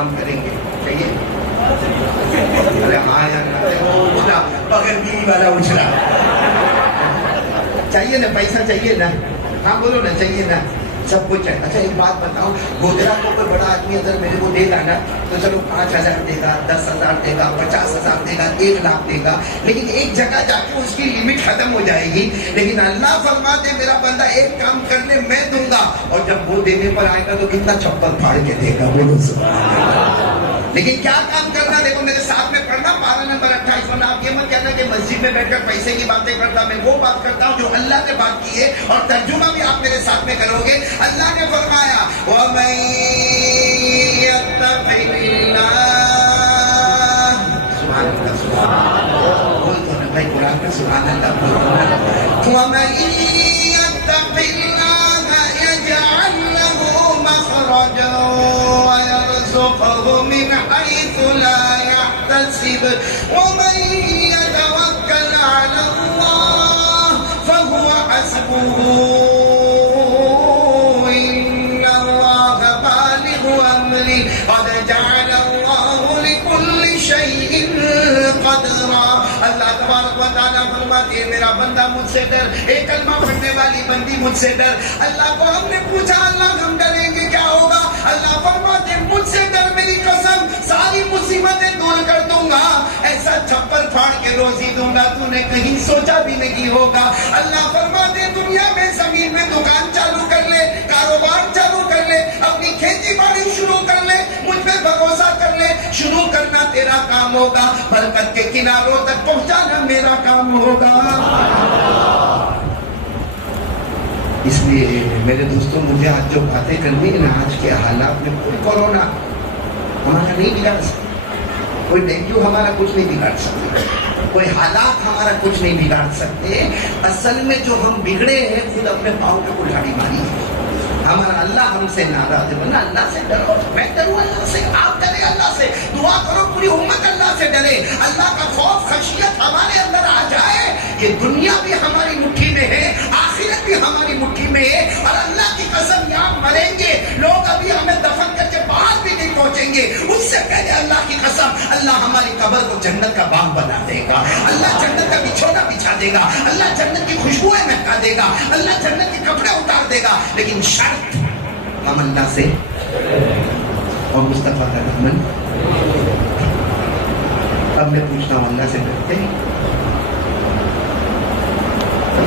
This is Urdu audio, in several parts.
کام کریں گے. چاہیے؟ ارے ہاں یار, بغیر بیوی والا اچھلا. چاہیے نا, پیسہ چاہیے نا, ہاں بولو نا, چاہیے نا, سب کچھ ہے. اچھا ایک بات بتاؤ, گودرا کو کوئی بڑا آدمی اگر میرے کو دے گا نا تو چلو 5,000 دے گا, 10,000 دے گا, 50,000 دے گا, 1,00,000 دے گا, لیکن ایک جگہ جا کے اس کی لمٹ ختم ہو جائے گی. لیکن اللہ فرماتے میرا بندہ ایک کام کر لے میں دوں گا, اور جب وہ دینے پر آئے گا تو کتنا چپل پھاڑ کے دے گا. بولو سبحان اللہ. لیکن کیا کام کرنا, دیکھو میرے ساتھ میں پڑھنا پارہ نمبر 28. ورنہ آپ یہ مت کہنا کہ مسجد میں بیٹھ کر پیسے کی باتیں کرتا, میں وہ بات کرتا ہوں جو اللہ نے بات کی ہے, اور ترجمہ بھی آپ میرے ساتھ میں کرو گے. اللہ نے فرمایا وَمَن يَتَّقِ اللَّهَ, سبحان اللہ, سبحان اللہ, بول دو نا بھائی قرآن کا سبحان اللہ بول. وَمَن يَتَّقِ اللَّهَ يَجْعَل لَّهُ مَخْرَجًا وَيَرْزُقْهُ مِنْ حَيْثُ لَا يَحْتَسِبُ وَمَن يَتَوَكَّلْ عَلَى اللَّهِ فَهُوَ حَسْبُهُ قد جعل الله لكل شيء قدرا. اللہ تبارک و تعالیٰ فرماتے ہیں میرا بندہ مجھ سے ڈر, ایک کلمہ پڑھنے والی بندی مجھ سے ڈر. اللہ کو ہم نے پوچھا اللہ ہم ڈریں گے کیا ہوگا؟ اللہ فرماتے ہیں مجھ سے ڈر, میری قسم ساری مصیبتیں دور کر دوں گا, ایسا چھپر پھاڑ کے روزی دوں گا تو نے کہیں سوچا بھی نہیں ہوگا. اللہ فرماتے ہیں دنیا میں زمین میں دکان چالو کر لے, کاروبار چالو کر لے, اپنی کھیتی باڑی شروع کر لے, مجھ پہ بھروسہ کر لے, شروع کرنا تیرا کام ہوگا, برکت کے کناروں تک پہنچانا میرا کام ہوگا. اس لیے میرے دوستوں مجھے آج جو باتیں کرنی ہے نا, آج کے حالات میں کوئی کورونا ہمارا نہیں بگاڑ سکتا, کوئی ڈینگو ہمارا کچھ نہیں بگاڑ سکتا, کوئی حالات ہمارا کچھ نہیں بگاڑ سکتے. اصل میں جو ہم بگڑے ہیں خود اپنے پاؤں پہ کلہاڑی ماری ہے. ہمارا اللہ ہم سے ناراض ہے, ورنہ اللہ سے ڈرو, میں ڈروں اللہ سے, آپ ڈرے اللہ سے, دعا کرو پوری امت اللہ سے ڈرے, اللہ کا خوف خشیت ہمارے اندر آ جائے. یہ دنیا بھی ہماری مٹھی میں ہے, آخرت بھی ہماری مٹھی میں ہے, اور اللہ کی قسم یہاں مریں گے لوگ, ابھی ہمیں دفن کر کے باہر بھی نہیں پہنچیں گے, اس سے پہلے اللہ کی قسم اللہ ہماری قبر کو جنت کا باغ بنا دے گا, اللہ جنت کا بچھونا بچھا دے گا, اللہ جنت کی خوشبوئیں مہکا دے گا, اللہ جنت کے کپڑے اتار دے گا. لیکن شرط ہم اللہ سے اور مصطفیٰ کا دامن. اب میں پوچھتا ہوں اللہ سے ڈرتے ہیں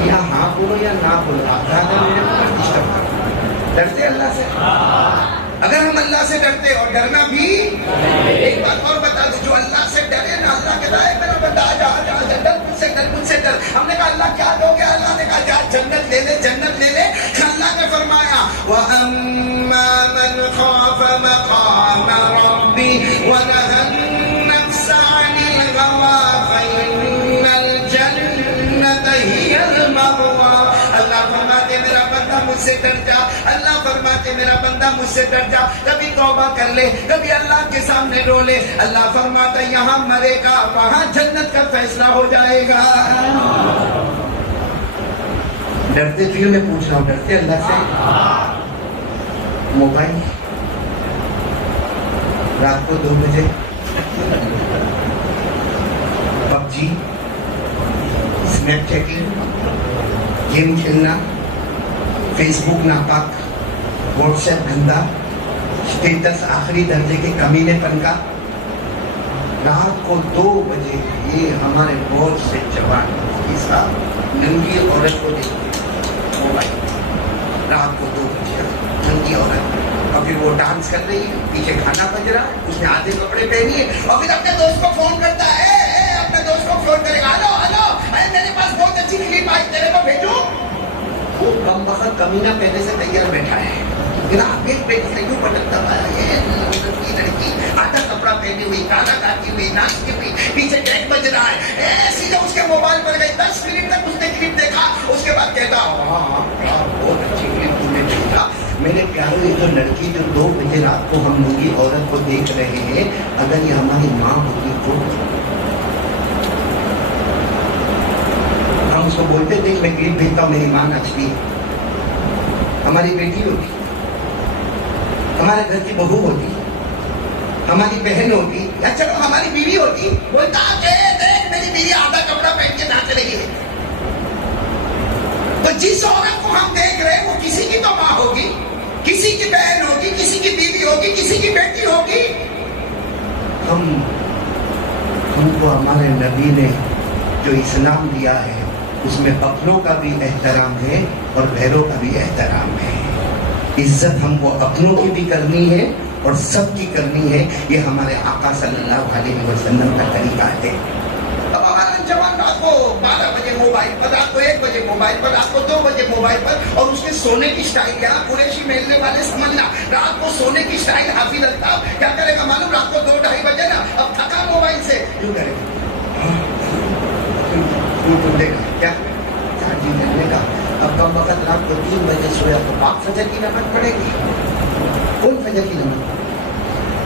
یا ہاں بولو یا نہ بولو, آپ ڈرتے اللہ سے؟ اگر ہم اللہ سے ڈرتے, اور ڈرنا بھی, ایک بات اور بتا دو, جو اللہ سے ڈرے نا, اللہ کہتا ہے میرا بندہ آ جا ڈر مجھ سے ڈر, مجھ سے ڈر. ہم نے کہا اللہ کیا دو گے؟ اللہ نے کہا جا جنت لے لے, جنت لے لے. اللہ نے فرمایا وَأَمَّا مَنْ خَافَ مَقَامَ رَبِّهِ وَنَهَى النَّفْسَ عَنِ الْهَوَىٰ فَإِنَّ الْجَنَّةَ هِيَ الْمَأْوَىٰ. اللہ فرماتے میرا بندہ مجھ سے ڈر جا, اللہ فرماتے میرا بندہ مجھ سے ڈر جا. کبھی توبہ کر لے, کبھی اللہ کے سامنے رو لے. اللہ فرماتا یہاں مرے گا وہاں جنت کا فیصلہ ہو جائے گا. ڈرتے پھر میں پوچھ رہا ہوں, ڈرتے اللہ سے؟ موبائل رات کو 2 بجے پب جی, اسنیپ چیٹنگ, گیم کھیلنا, فیس بک ناپاک, واٹس ایپ گندا, اسٹیٹس آخری درجے کے کمینے پن کا. رات کو 2 بجے یہ ہمارے بہت سے جوان اس کا ننگی عورت کو دیکھتے موبائل, رات کو 2 بجے ننگی عورت, اور پھر وہ ڈانس کر رہی ہے, پیچھے کھانا بج رہا ہے, اس نے آدھے کپڑے پہنی ہے, اور پھر اپنے دوست کو فون کرتا ہے, اپنے دوست کو فون کرے گا, ہلو ہلو میرے پاس بہت اچھی کلپ آئی تیرے کو بھیجوں. وہ کم وقت کمینہ پہنے سے تیار بیٹھا ہے, آگے یوں پٹکتا تھا, لڑکی آدھا کپڑا پہنی ہوئی, گانا گاتی ہوئی, ناچتی ہوئی, پیچھے ڈیک بج رہا ہے, ایسی جب اس کے موبائل پر گئی 10 منٹ تک اس نے کلپ دیکھا, اس کے بعد کہتا ہاں بہت اچھی کلپ تم نے دیکھا. میرے پیاروں یہ جو لڑکی جو 2 بجے رات کو ہم لوگ عورت کو دیکھ رہے ہیں, اگر یہ ہماری ماں ہوتی تو ہم اس کو بولتے دیکھ میں کلپ دیکھتا ہوں میری ماں نچتی ہے. ہماری بیٹی ہوتی, ہمارے گھر کی بہو ہوتی, ہماری بہن ہوتی یا چلو ہماری بیوی ہوتی، بولتا دیکھ میری بیوی آدھا کپڑا پہن کے ناچ رہی ہے. تو جس عورت کو ہم دیکھ رہے ہیں وہ کسی کی تو ماں ہوگی، کسی کی بہن ہوگی، کسی کی بیوی ہوگی، کسی کی بیٹی ہوگی. ہم کو ہمارے نبی نے جو اسلام دیا ہے اس میں اپنوں کا بھی احترام ہے اور غیروں کا بھی احترام ہے. عزت ہم کو اپنوں کی بھی کرنی ہے اور سب کی کرنی ہے. یہ ہمارے آقا صلی اللہ علیہ وسلم کا طریقہ ہے. اب ہمارا جوان رات کو 12 بجے موبائل پر، رات کو 1 بجے موبائل پر، رات کو 2 بجے موبائل پر، اور اس کے سونے کی سٹائل کیا قریشی میلنے والے سمجھنا، رات کو سونے کی سٹائل حافظ الطاف کیا کرے گا معلوم؟ رات کو 2-2:30 بجے نا اب تھکا موبائل سے کیوں کرے گا؟ کیا چارجنگ کرنے کا. اب کم وقت رات کو 3 بجے سویا تو پاک فجر کی نماز پڑے گی. کون فجر کی نماز؟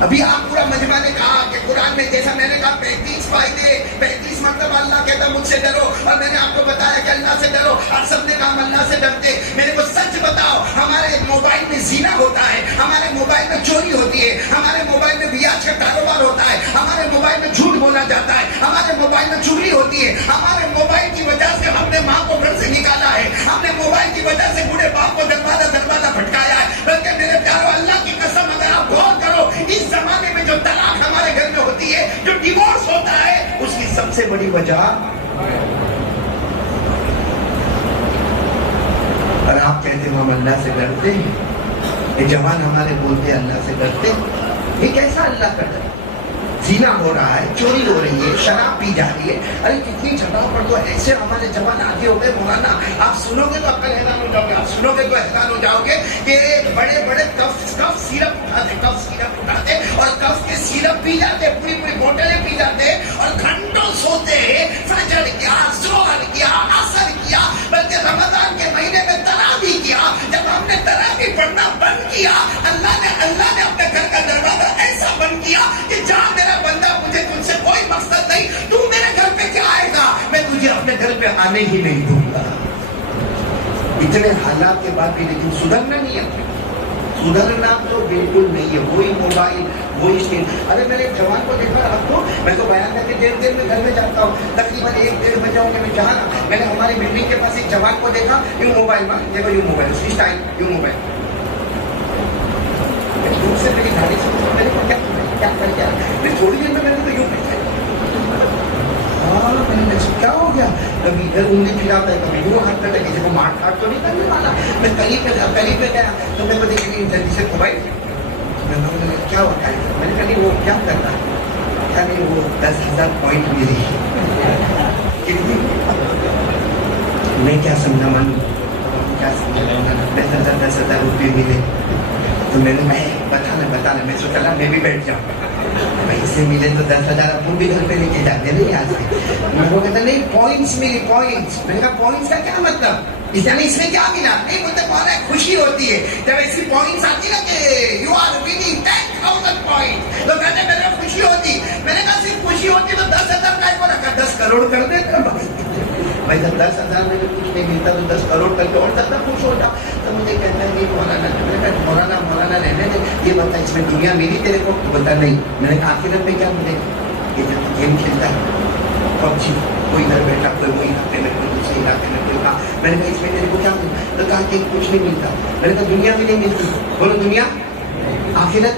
ابھی آپ پورا مجمع نے کہا کہ قرآن میں جیسا میں نے کہا 35 فائدے، 35 مرتبہ اللہ کہتا مجھ سے ڈرو، اور میں نے آپ کو بتایا کہ اللہ سے ڈرو، اور سب نے کہا ہم اللہ سے ڈرتے. میرے کو سچ بتاؤ، ہمارے موبائل میں زنا ہوتا ہے، ہمارے موبائل میں چوری ہوتی ہے، ہمارے موبائل میں بیاج کا کاروبار ہوتا ہے، ہمارے موبائل میں جھوٹ بولا جاتا ہے، ہمارے موبائل میں چوری ہوتی ہے. ہمارے موبائل کی وجہ سے ہم نے ماں کو گھر سے نکالا ہے، ہم نے موبائل کی وجہ سے بوڑھے باپ کو دروازہ بھٹکایا ہے. بلکہ میرے پیارو اللہ کی قسم اگر آپ غور کرو، اس زمانے میں جو طلاق ہمارے گھر میں ہوتی ہے، جو ڈیورس ہوتا ہے، اس کی سب سے بڑی وجہ. اور آپ کہتے ہو ہم اللہ سے ڈرتے ہیں. یہ جوان ہمارے بولتے اللہ سے ڈرتے ہیں. یہ کیسا اللہ کا ڈر؟ زنا ہو رہا ہے، چوری ہو رہی ہے، شراب پی جا رہی ہے. ارے کتنی جگہ پر تو ایسے ہمارے جوان آگے ہو گئے. مولانا آپ سنو گے تو عقل حیران ہو جاؤ گے، آپ سنو گے تو حیران ہو جاؤ گے کہ بڑے بڑے کف سیرپ اٹھاتے اور کف کے سیرپ پی جاتے، پوری بوتلیں پی جاتے اور گھنٹوں سوتے ہیں. فجر کیا، ظہر کیا، عصر کیا، بلکہ رمضان کے مہینے میں تراویح کیا. جب ہم نے تراویح پڑھنا بند کیا، اللہ نے اپنے گھر کا دروازہ ایسا بند کیا کہ جہاں میرا بندہ، مجھے تجھ سے کوئی مقصد نہیں، تو میرے گھر پہ کیا آئے گا؟ میں تجھے اپنے گھر پہ آنے ہی نہیں دوں گا. اتنے حالات کے بعد بھی لیکن سدھرنا نہیں ہے. سدھرنا تو بالکل نہیں ہے. وہی موبائل، وہی اسکرین. ارے میں نے ایک جوان کو دیکھا رات کو، میں تو بیان کر کے دیر میں گھر میں جاتا ہوں، تقریباً 1-1:30 بجے ہوں گے میں جہاں. میں نے ہماری بلڈنگ کے پاس ایک جوان کو دیکھا، یوں موبائل میں دیکھو، یوں موبائل، اس کی اسٹائل یوں موبائل. دور سے میری گاڑی سے میں نے کیا کر دیا. میں تھوڑی دیر میں نے تو یوں کیا ہو گیا. کبھی ادھر انگلی پھراتا ہے، کبھی یوں ہاتھ کرتا ہے. کسی کو مار کاٹ تو نہیں کرنے والا. میں کہیں پہ گیا تو میں کو دیکھی جلدی سے موبائل. کیا ہوتا ہے؟ میں نے کہا نہیں وہ کیا کرتا ہے؟ کیا نہیں وہ 10,000 پوائنٹ ملی. کتنی؟ میں کیا سمجھا مانوں، کیا سمجھا 10,000 روپئے ملے. تو میں نے بتانا میں سوچا میں بھی بیٹھ جاؤں. پیسے ملے تو 10,000 ابو بھی گھر پہ لے کے جاتے نہیں آج سے. میں کو کہتا نہیں پوائنٹس ملی، پوائنٹس. میں نے کہا پوائنٹس کا کیا مطلب؟ اس میں کیا ملا؟ نہیں بولتے کہنا ہے خوشی ہوتی ہے جب ایسی پوائنٹس آتی نا کہ یو آر وننگ 10,000 پوائنٹ، تو کہتے میرے خوشی ہوتی. میں نے کہا صرف خوشی ہوتی تو 10,000 کا کو رکھا، 10 کروڑ کر دیتے. بھائی جب 10,000 میں کچھ نہیں ملتا تو 10 کروڑ کر کے اور زیادہ خوش ہوتا. تو مجھے کہتا ہے کہ مولانا رہنے دے، یہ بتا اس میں دنیا ملی تیرے کو؟ بتا نہیں. میں نے کہا آخرت میں کیا ملے؟ یہ جب گیم کھیلتا ہے PUBG، کوئی ادھر بیٹھا، کوئی وہی علاقے میں، کوئی دوسرے علاقے میں، کوئی کہا. میں نے کہا اس میں تیرے کو کیا ملتا؟ تو کہا کہ کچھ نہیں ملتا. میں نے کہا دنیا بھی نہیں ملتی. بولو دنیا، آخرت.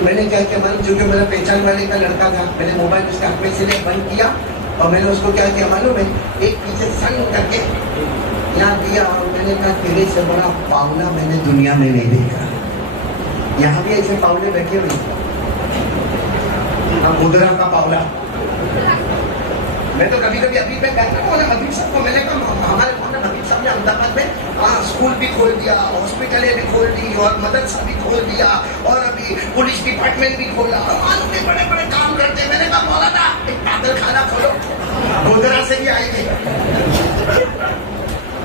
میں نے کیا معلوم، جو کہ میرا پہچان والے کا لڑکا تھا، میں نے موبائل اس کا ہاتھ میں سے لے بند کیا اور میں نے اس کو کیا کیا معلوم ہے؟ ایک پیچھے سن کر کے یہاں دیا اور میں نے کہا تیرے سے بڑا پاؤلا میں نے دنیا میں نہیں دیکھا. یہاں بھی ایسے پاؤلے بیٹھے ہوئے، مدرا کا پاؤلا. میں تو کبھی ابھی میں کہتا ہوں حبیب صاحب کو، میں نے کہا ہمارے مولانا حبیب صاحب نے احمد آباد میں اسکول بھی کھول دیا، ہاسپٹلیں بھی کھول دی اور مدرسہ بھی کھول دیا اور ابھی پولیس ڈپارٹمنٹ بھی کھولا اور بڑے بڑے کام کرتے. میں نے کہا مولانا ایک پاگل خانہ کھولو، گودرا سے بھی آئے گے.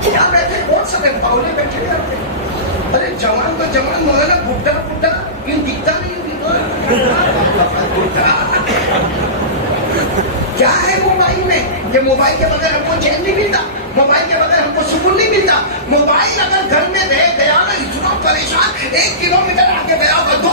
کیا بیٹھے کون سب پاؤلے بیٹھے کرتے. ارے جوان تو جوان، مولانا بڈھا یوں دکھتا نہیں. کیا ہے موبائل میں کہ موبائل کے بغیر ہم کو چین نہیں ملتا، موبائل کے بغیر ہم کو سکون نہیں ملتا. موبائل اگر گھر میں رہ گیا نا، اتنا پریشان، 1 کلومیٹر آگے گیا ہوگا، 2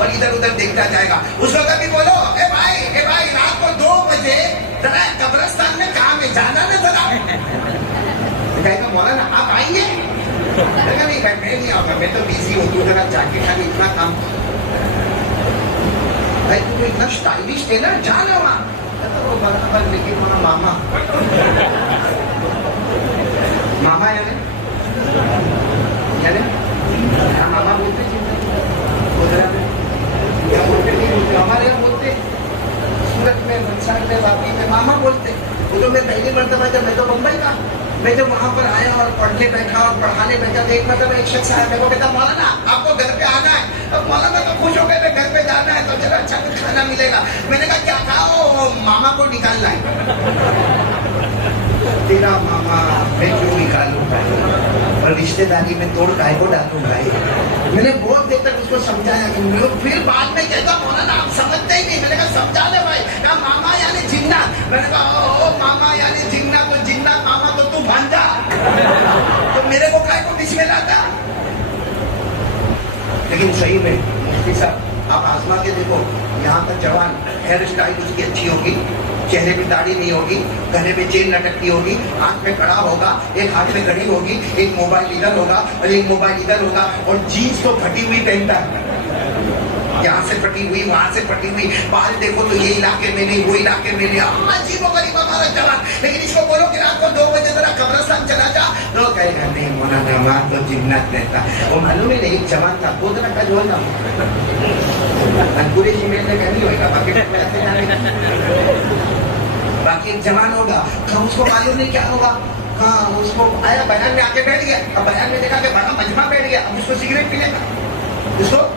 اور ادھر ادھر دیکھتا جائے گا. اس کو کبھی بولو اے بھائی رات کو 2 بجے ذرا قبرستان میں کام ہے جانا نا ذرا. کہے گا مولانا آپ آئیے. نہیں بھائی میں نہیں آؤں گا, میں تو بزی ہوں, تو ذرا جا کے خالی اتنا کام. بھائی تو اتنا اسٹائلش تھے نا, جانا وہاں. وہ برابر لیکن وہاں ماما یعنی ماما بولتے کیا بولتے نہیں, ہمارے یہاں بولتے سورت میں منسان میں واقعی میں ماما بولتے. وہ تو میں پہلی مرتبہ جب میں تو بمبئی کا, میں جب وہاں پر آیا اور پڑھنے بیٹھا اور پڑھانے بیٹھا تو ایک مرتبہ ایک شخص آیا, میرے کو کہتا مولانا آپ کو گھر پہ آنا ہے. اب مولانا تو خوش ہو گئے میں گھر پہ جانا ہے تو ذرا اچھا کچھ کھانا ملے گا. میں نے کہا کیا کھاؤ, ماما کو نکالنا ہے. تیرا ماما میں کیوں نکالوں بھائی, اور رشتے داری میں توڑ کائے کو ڈالوں بھائی. میں نے بہت دیر تک اس کو سمجھایا کہ پھر بعد میں کہتا مولانا آپ سمجھتے ہی نہیں. میں نے کہا سمجھا لے بھائی. کہا ماما یعنی جنات. میں نے کہا او ماما یعنی جنات, تو جنات ماما تو تو بھانجا, تو میرے کو کائے کو بیچ میں لاتا. لیکن صحیح میں مفتی صاحب آپ آزما کے دیکھو, یہاں کا جوان ہیئر اسٹائل اس کی اچھی ہوگی, چہرے پہ داڑھی نہیں ہوگی, گلے میں چین لٹکتی ہوگی, آنکھ میں کڑا ہوگا, ایک ہاتھ میں گھڑی ہوگی, ایک موبائل ادھر ہوگا اور ایک موبائل ادھر ہوگا, اور جینس تو پھٹی ہوئی پہنتا ہے, یہاں سے پھٹی ہوئی وہاں سے پھٹی ہوئی, بال دیکھو تو یہ علاقے میں نہیں وہ علاقے میں نہیں. عجیب و غریب ہمارا جوان. لیکن اس کو بولو کہ رات کو 2 بجے ذرا قبرستان چلا جا, تو کہے گا نہیں مولانا وہاں تو جنت رہتا. وہ معلوم ہے نہیں, ایک جوان تھا 2 طرح کا جو نا پورے شمیر میں نہیں ہوگا, باقی ایک جوان ہوگا, اس کو معلوم نہیں کیا ہوگا. ہاں اس کو آیا بیان میں آ کے بیٹھ گیا, اب بیان میں دیکھا کہ بڑا مجمع بیٹھ گیا, اب اس کو سگریٹ پینے کا, اس کو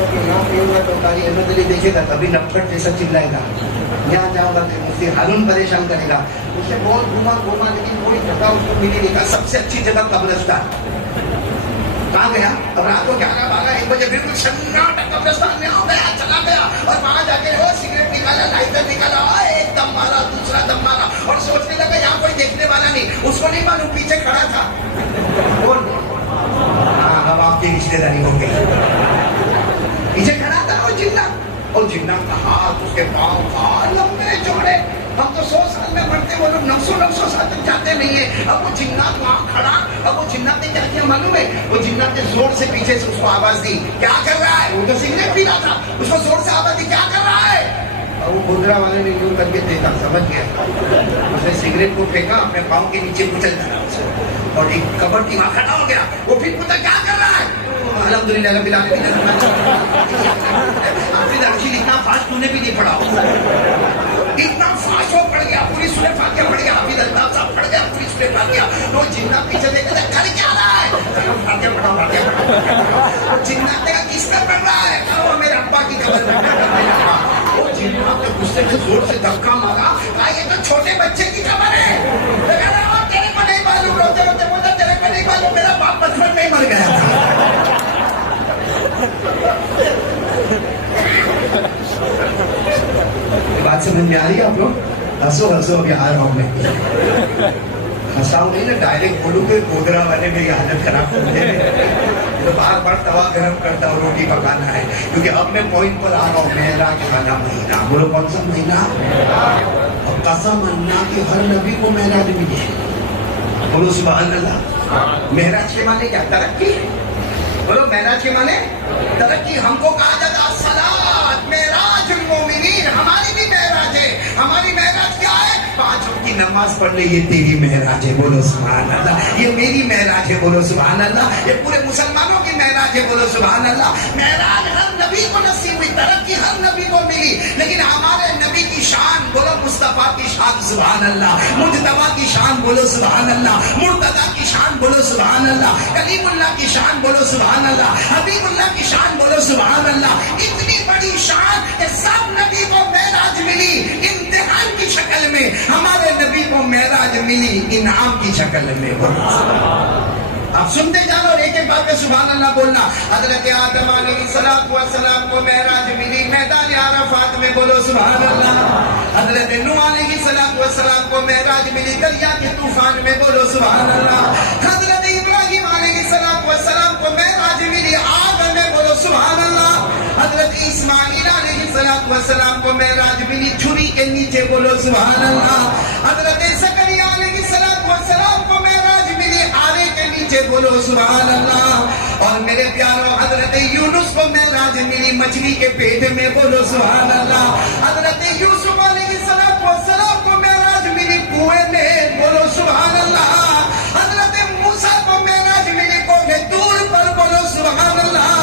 احمد علی دیکھے گا کبھی نپٹ جیسا چلائے گا, یہاں جاؤں گا کہ مفتی ہارون پریشان کرے گا. اس سے بہت گھوما لیکن کوئی جگہ اس کو ملی نہیں. سب سے اچھی جگہ قبرستان. کہاں گیا, اب رات کو 11-12-1 بجے بالکل سناٹا قبرستان میں آ گیا, چلا گیا اور وہاں جا کے وہ سگریٹ نکالا, لائٹر نکالا, ایک دم مارا, دوسرا دم مارا, اور سوچنے لگا یہاں کوئی دیکھنے والا نہیں. اس کو نہیں معلوم پیچھے کھڑا تھا کون. ہاں اب آپ کی رشتے داری ہو گئی. پیچھے کھڑا تھا اور جنات کا ہاتھ, اس کے پاؤں لمبے چوڑے. ہم تو 100 سال میں مرتے, وہ لوگ 900 سال تک جاتے نہیں ہیں. اب وہ جنات وہاں کھڑا, اب وہ جنات نے کیا کیا معلوم ہے, وہ جنات نے زور سے پیچھے سے اس کو آواز دی, کیا کر رہا ہے. وہ تو سگریٹ پی رہا تھا, اس کو زور سے آواز دی, کیا کر رہا ہے. اور وہ گودرا والے نے یوں کر کے دیکھا, سمجھ گیا, اس نے سگریٹ کو پھینکا, اپنے پاؤں کے نیچے کچل ڈالا اس کو, اور ایک قبر کی وہاں کھڑا ہو گیا. وہ پھر پوچھا کیا کر رہا ہے. الحمدللہ رب العالمین. حافظ ارشد اتنا فاسٹ تو نے بھی نہیں پڑھا, اتنا فاسٹ وہ پڑھ گیا, پوری سورہ فاتحہ پڑھ گیا. حافظ الطاف صاحب پڑھ گیا پوری سورہ فاتحہ. تو جنات پیچھے دیکھ کر کر کیا رہا ہے, فاتحہ پڑھا. جنات نے کہا کس پر پڑھ رہا ہے, وہ میرے ابا کی قبر میں. وہ جنات نے غصے سے زور سے دھکا مارا, کہا یہ تو چھوٹے بچے کی قبر ہے. تیرے کو نہیں معلوم, روتے روتے بولتا تیرے کو نہیں معلوم, میرا باپ بچپن میں ہی مر گیا تھا. بات سمجھ میں آ رہی ہے آپ لوگ. ہنسو ابھی آ رہا ہوں میں, ہنساؤں نہیں نا, ڈائریکٹ بولوں کہ گودرا والے میری حالت خراب کر دے. تو بار توا گرم کرتا ہوں, روٹی پکانا ہے, کیونکہ اب میں پوائنٹ پر آ رہا ہوں. معراج والا مہینہ, بولو کون سا مہینہ. اور قسم اللہ کہ ہر نبی کو معراج ملی. بولو سبحان اللہ. معراج کے معنی کیا, ترقی. بولو معراج کے معنی ترقی. ہم کو کہا جاتا الصلاۃ معراج المومنین, ہماری بھی معراج ہے. ہماری معراج کیا ہے, 5 وقت کی نماز پڑھنے, یہ تیری معراج ہے. بولو سبحان اللہ. یہ میری معراج ہے. بولو سبحان اللہ. یہ پورے مسلمانوں کی معراج ہے. بولو سبحان اللہ. معراج ہر نبی کو نصیب ہوئی, ترقی ہر نبی کو ملی, لیکن ہمارے نبی کی شان, بولو مصطفیٰ کی شان سبحان اللہ, مجتبیٰ کی شان بولو سبحان اللہ, مرتضیٰ کی شان بولو سبحان اللہ, کلیم اللہ کی شان بولو سبحان اللہ, حبیب اللہ کی شان بولو سبحان اللہ. اتنی بڑی شان کہ سب نبی کو معراج ملی امتحان کی شکل میں, ہمارے نبی کو معراج ملی انعام کی شکل میں. آپ سنتے جانا اور ایک ایک بار پہ سبحان اللہ بولنا. حضرت آدم علیہ السلام کو معراج ملی میدان عرفات میں, بولو سبحان اللہ. حضرت نوح علیہ السلام کو معراج ملی دریا کے طوفان میں, بولو سبحان اللہ. حضرت ابراہیم علیہ السلام کو معراج ملی آگ میں, بولو سبحان اللہ. السلام کو معراج ملی چھری کے نیچے، بولو سبحان اللہ. حضرت زکریا علیہ السلام کو معراج ملی آرے کے نیچے، بولو سبحان اللہ. اور میرے پیاروں حضرت یونس کو معراج ملی مچھلی کے پیٹ میں، بولو سبحان اللہ. حضرت یوسف علیہ السلام کو معراج ملی کنویں میں، بولو سبحان اللہ. حضرت موسیٰ کو معراج ملی کوہ طور پر، بولو سبحان اللہ.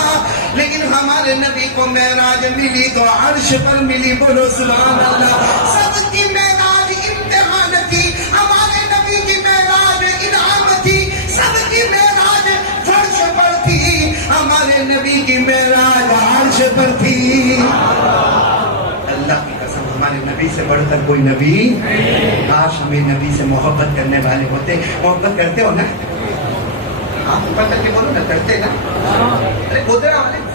لیکن ہمارے نبی کو معراج ملی تو عرش پر ملی، بولو سبحان اللہ. سب کی معراج امتحان تھی، ہمارے نبی کی معراج انعام تھی. سب کی معراج فرش پر تھی، ہمارے نبی کی معراج عرش پر تھی. اللہ کی قسم ہمارے نبی سے بڑھ کر کوئی نبی. کاش ہمیں نبی سے محبت کرنے والے ہوتے. محبت کرتے ہو نا؟ ہاں اوپر کر کے بولو نا، کرتے نا. ارے گودرا والے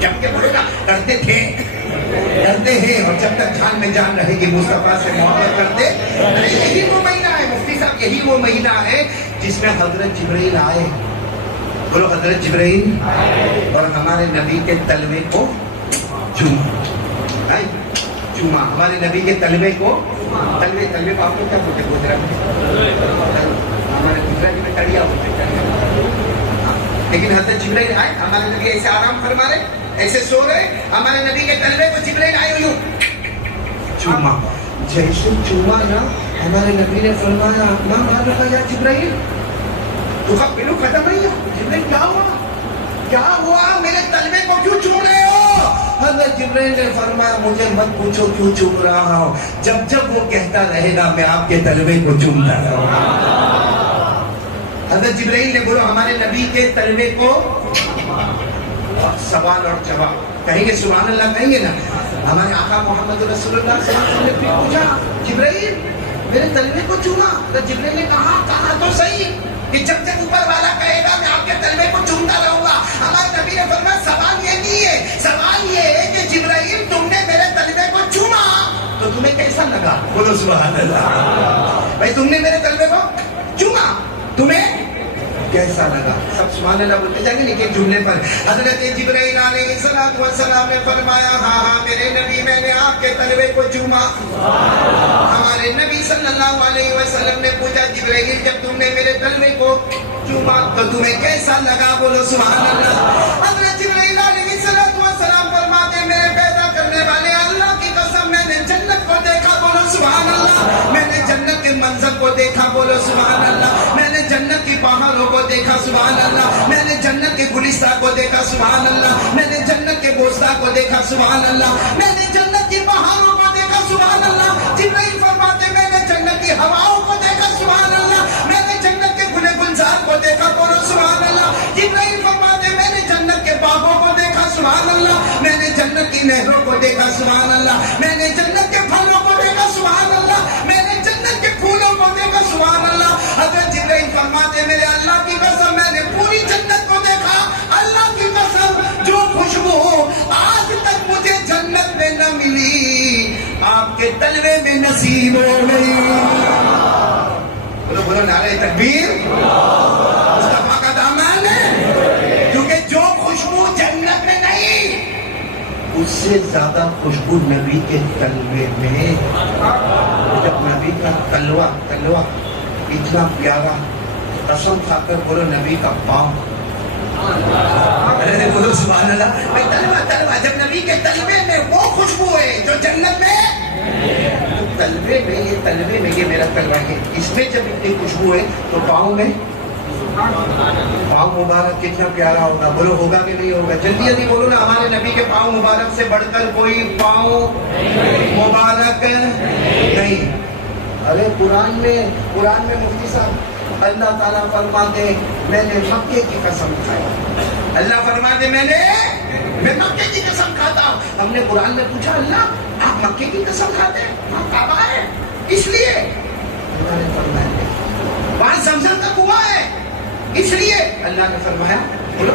جب کے بولو نا، کرتے تھے، کرتے ہیں. اور جب تک جان میں جان رہے گی مصطفیٰ سے محبت کرتے. یہی وہ مہینہ ہے مفتی صاحب، یہی وہ مہینہ ہے جس میں حضرت جبرائیل آئے. بولو حضرت جبرائیل اور ہمارے نبی کے تلوے کو چوما. ہمارے نبی کے تلوے کو، تلوے کو آپ لوگ کیا بولتے ہیں گودرا میں؟ ہمارے گجراتی میں کڑیا ہوتے ہیں. لیکن حضرت جبرائیل آئے، ہمارے نبی ایسے آرام فرما رہے، ایسے سو رہے، ہمارے نبی کے تلوے کو جبرائیل آئے ہوئے چوما. جیسے چوما نا ہمارے نبی نے فرمایا ماں بھائی رکھا یا جبرائیل تو کا پلو ختم نہیں ہے. جبرائیل کیا ہوا، کیا ہوا، میرے تلوے کو کیوں چوم رہے ہو؟ حضرت جبرائیل نے فرمایا مجھے مت پوچھو کیوں چوم رہا ہوں، جب وہ کہتا رہے گا میں آپ کے تلوے کو چومتا رہوں گا. حضرت جبرائیل نے بولو ہمارے نبی کے تلوے کو. سوال اور جواب کہیں گے سبحان اللہ کہیں گے نا. ہمارے آقا محمد رسول اللہ صلی اللہ علیہ وسلم نے پھر پوچھا جبرائیل میرے تلوے کو چوما. حضرت جبرائیل نے کہا تو صحیح کہ جب اوپر والا کہے گا میں آپ کے تلوے کو چومتا رہوں گا. ہمارے نبی نے فرمایا سوال یہ نہیں ہے، سوال یہ ہے کہ جبرائیل تم نے میرے تلوے کو چوما تو تمہیں کیسا لگا؟ بولو سبحان اللہ. بھائی تم نے میرے تلوے کو چوما، تمہیں کیسا لگا؟ سب سبحان اللہ بولتے جائیں گے. لیکن جملے پر حضرت جبرائیل علیہ السلام نے فرمایا ہاں میرے نبی میں نے آپ کے تلوے کو چوما. ہمارے نبی صلی اللہ علیہ وسلم نے پوچھا جبرائیل جب تم نے میرے تلوے کو چوما تو تمہیں کیسا لگا؟ بولو سبحان اللہ. حضرت جبرائیل علیہ السلام فرماتے میرے پیدا کرنے والے اللہ کی قسم میں نے جنت کو دیکھا، بولو سبحان اللہ. میں نے جنت کے منظر کو دیکھا، بولو سبحان اللہ. میں نے جنت کی پہاڑوں کو دیکھا، سبحان اللہ. میں نے جنت کے گلستان کو دیکھا، سبحان اللہ. میں نے جنت کے بوستا کو دیکھا، سبحان اللہ. میں نے جنت کی پہاڑوں کو دیکھا، سبحان اللہ. جبرائیل فرماتے میں نے جنت کی ہواؤں کو دیکھا، سبحان اللہ. میں نے جنت کے گل گلزار کو دیکھا، بولو سبحان اللہ. جبرائیل فرماتے میں نے جنت کے باغوں کو دیکھا، سبحان اللہ. میں نے جنت کی نہروں کو دیکھا، سبحان اللہ. میں نے جنت کے پھلوں کو دیکھا، سبحان اللہ. میں نے جنت کے پھولوں کو دیکھا، سبحان اللہ. حضرت جبرائیل فرماتے میرے اللہ کی قسم میں نے پوری جنت کو دیکھا. اللہ کی قسم جو خوشبو آج تک مجھے جنت میں نہ ملی آپ کے تلوے میں نصیب ہو گئی. بولو بولو نعرہ تکبیر. مصطفیٰ کا دامن ہے، کیونکہ جو خوشبو جنت میں نہیں اس سے زیادہ خوشبو نبی کے تلوے میں. جب نبی کا تلوا اتنا پیارا، قسم کھا کر بولو نبی کا پاؤں. ارے بولو سبحان اللہ. بھائی تلوا جب نبی کے تلوے میں وہ خوشبو ہے جو جنت میں، تلوے میں یہ میرا تلوا ہے، اس میں جب اتنی خوشبو ہے تو پاؤں میں، پاؤں مبارک کتنا پیارا ہوگا. بولو ہوگا کہ نہیں ہوگا؟ جلدی بولو نا. ہمارے نبی کے پاؤں مبارک سے بڑھ کر کوئی پاؤں مبارک نہیں. ارے قرآن میں مفتی صاحب اللہ تعالیٰ فرماتے میں نے مکے کی قسم کھائی. اللہ فرماتے میں مکے کی قسم کھاتا ہوں. ہم نے قرآن میں پوچھا اللہ آپ مکے کی قسم کھاتے ہیں؟ وہاں کعبہ ہے اس لیے. اللہ نے فرمایا وہاں زمزم کا کنواں ہے اس لیے. اللہ نے فرمایا بولو.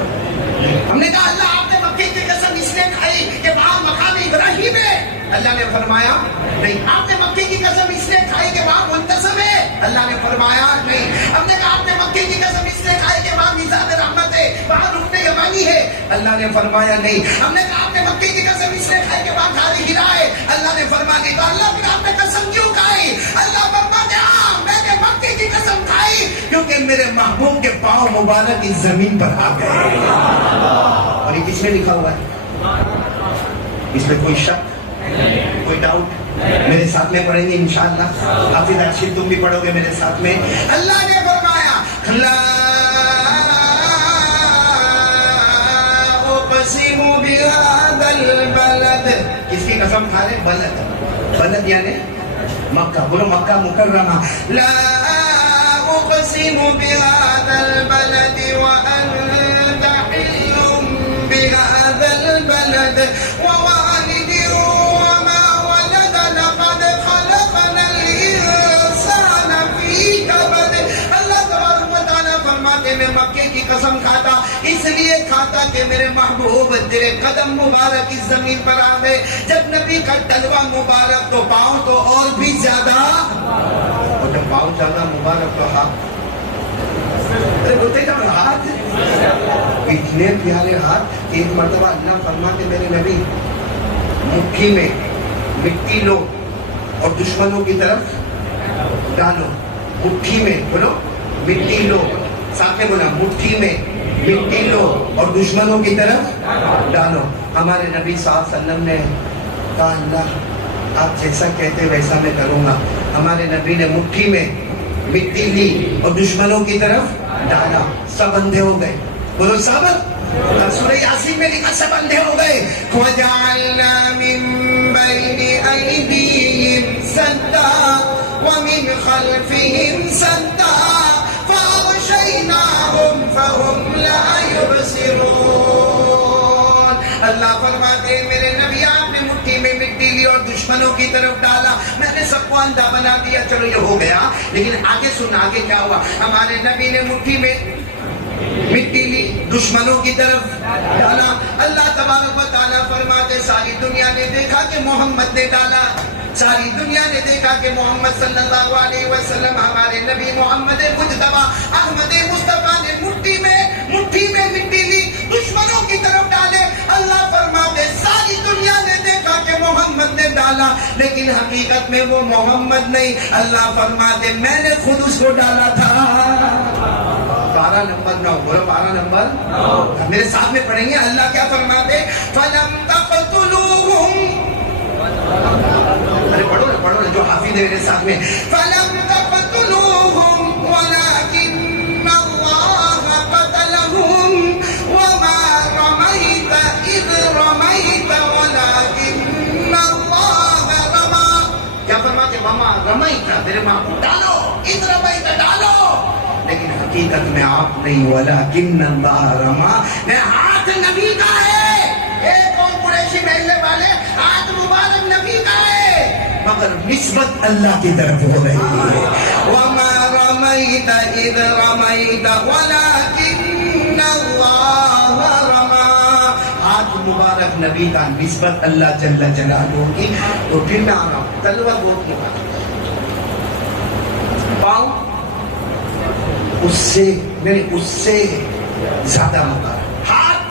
ہم نے کہا اللہ آپ نے مکے کی قسم اس لیے کھائی کہ وہاں مقام ابراہیم ہے. اللہ نے فرمایا نہیں. آپ نے مکے کی قسم اس لیے کھائی کہ وہاں منتظم ہے. اللہ نے فرمایا نہیں. ہم نے کہا آپ نے مکے کی قسم اس لیے کھائی کہ وہاں میزان رحمت ہے. رکن یمانی ہے. اللہ نے فرمایا نہیں. ہم نے کہا آپ نے مکے کی قسم اس نے کھائی کے بعد ہاتھ ہلائے. اللہ نے فرما دی تو اللہ پھر آپ نے قسم کیوں کھائی؟ اللہ فرماتے ہاں میں نے مکے کی قسم کھائی کیونکہ میرے محبوب کے پاؤں مبارک اس زمین پر آ گئے. اور یہ کس میں لکھا ہوا ہے؟ اس میں کوئی شک کوئی ڈاؤٹ؟ میرے ساتھ میں پڑھیں گے انشاءاللہ. حافظ راشد تم بھی پڑھو گے میرے ساتھ میں. اللہ نے فرمایا لا اقسم بهذا البلد. کس کی قسم کھا رہے؟ بلد. بلد یعنی مکہ. بولو مکہ مکرمہ. لا اقسم بهذا البلد وانت حل بهذا البلد ووالد وما ولد لقد خلقنا الانسان في كبد. اللہ تبارک و تعالیٰ فرماتے میں مکے کی قسم کھاتا اس لیے کھاتا کہ میرے محبوب تیرے قدم مبارک اس زمین پر آ گئے. جب نبی کا تلوہ مبارک تو پاؤں تو اور بھی زیادہ. اور جب پاؤں زیادہ مبارک تو ہاتھ. ارے بولتے جب ہاتھ اتنے پیارے ہاتھ. ایک مرتبہ اللہ فرماتے میرے نبی مٹھی میں مٹی لو اور دشمنوں کی طرف ڈالو. مٹھی میں بولو مٹی لو. ساتھ میں بولا مٹھی میں مٹی لو اور دشمنوں کی طرف ڈالو. ہمارے نبی صلی اللہ علیہ وسلم نے کہا اللہ آپ جیسا کہتے ویسا میں کروں گا. ہمارے نبی نے مٹھی میں مٹی لی اور دشمنوں کی طرف ڈالا. سب اندھے ہو گئے. بولو سب. سورہ یاسین میں لکھا سب اندھے ہو گئے. وَجَعَلْنَا مِن بَيْنِ أَيْدِيهِمْ سَدًّا وَمِنْ خَلْفِهِمْ سَدًّا فَأَغْشَيْنَاهُمْ فَهُمْ لَا يُبْصِرُونَ. اللہ فرماتے ہیں میرے نبی آپ نے مٹھی میں مٹی لی اور دشمنوں کی طرف ڈالا. میں نے سب کو اندھا بنا دیا. چلو یہ ہو گیا لیکن آگے سن آگے کیا ہوا. ہمارے نبی نے مٹھی میں مٹی لی دشمنوں کی طرف ڈالا. اللہ تبارک و تعالیٰ فرماتے ساری دنیا نے دیکھا کہ محمد نے ڈالا. ساری دنیا نے دیکھا کہ محمد صلی اللہ علیہ وسلم ہمارے نبی محمد مجتبی احمد مصطفیٰ نے مٹھی میں مٹی لی دشمنوں کی طرف ڈالے. اللہ فرماتے ساری دنیا نے دیکھا کہ محمد نے ڈالا لیکن حقیقت میں وہ محمد نہیں. اللہ فرماتے میں نے خود اس کو ڈالا تھا. 12 نمبر 9. بولو 12 نمبر 9. میرے ساتھ میں پڑھیں گے. اللہ کیا فرماتے فَلَمْ تَقْتُلُوهُمْ. ارے پڑھو نا جو حافظ ہے میرے ساتھ میں. فَلَمْ تَقْتُلُوهُمْ وَلَكِنَّ اللَّهَ قَتَلَهُمْ وَمَا رَمَيْتَ إِذْ رَمَيْتَ وَلَكِنَّ اللَّهَ رَمَى. کیا فرماتے وَمَا رَمَيْتَ میرے محبوب ڈالو إِذْ رَمَيْتَ ڈالو لیکن حقیقت میں آپ نہیں. وَلَكِنَّ اللَّهَ رَمَى. میں ہاتھ نبی کا ہے. ایک اور قریشی محلے والے ہاتھ مبارک نبی کا ہے مگر نسبت اللہ کی طرف ہو رہی ہے. وَمَا رَمَيْتَ إِذْ رَمَيْتَ وَلَكِنَّ اللَّهَ رَمَى. ہاتھ مبارک نبی کا نسبت اللہ جل جلالہ کی. تو پھر میں آ رہا ہوں. تلوہ بہت مبارک. پاؤں اس سے زیادہ مبارک. ہاتھ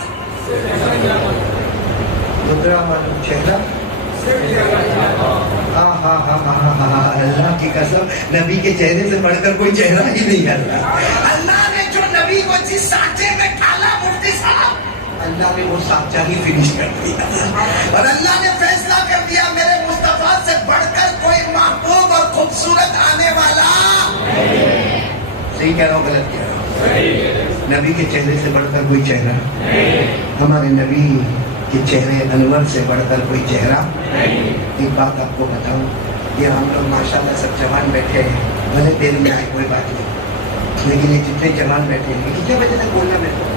دوسرا معلوم چہرہ. اللہ کی قسم نبی کے چہرے سے بڑھ کر کوئی چہرہ ہی نہیں ہے. اللہ نے جو نبی کو جس سانچے میں ڈالا مفتی صاحب اللہ نے وہ سانچہ ہی فنش کر دیا اور اللہ نے فیصلہ کر دیا میرے مصطفیٰ سے بڑھ کر کوئی محبوب اور خوبصورت آنے والا. صحیح کہہ رہا ہوں غلط کہہ رہا ہوں؟ نبی کے چہرے سے بڑھ کر کوئی چہرہ. ہمارے نبی کے چہرے انور سے بڑھ کر کوئی چہرہ. ایک بات آپ کو بتاؤں یہ ہم لوگ ماشاءاللہ سب جوان بیٹھے ہیں بھلے دیر میں آئے کوئی بات نہیں لیکن یہ جتنے جوان بیٹھے ہیں کتنے بجے تک بولنا میرے کو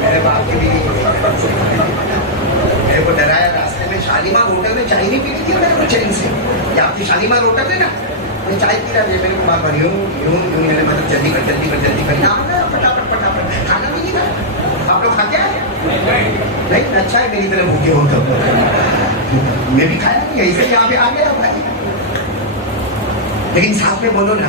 میرے باپ کی بھی میرے کو ڈرایا راستے میں شالیمار ہوٹل میں چائے نہیں پی تھی میرے کو چین سے. یہ آپ کی شالیمار ہوٹل ہے نا میں چائے پی رہا تھا میرے کو بار بار یوں میں نے مطلب جلدی کر فٹافٹ کھانا بھی نہیں کھایا. آپ لوگ کھاتے ہیں نہیں؟ اچھا ہے میری طرح بھوکے ہو تو میں بھی کھایا نہیں ایسے یہاں پہ آ گیا بھائی. لیکن ساتھ میں بولو نا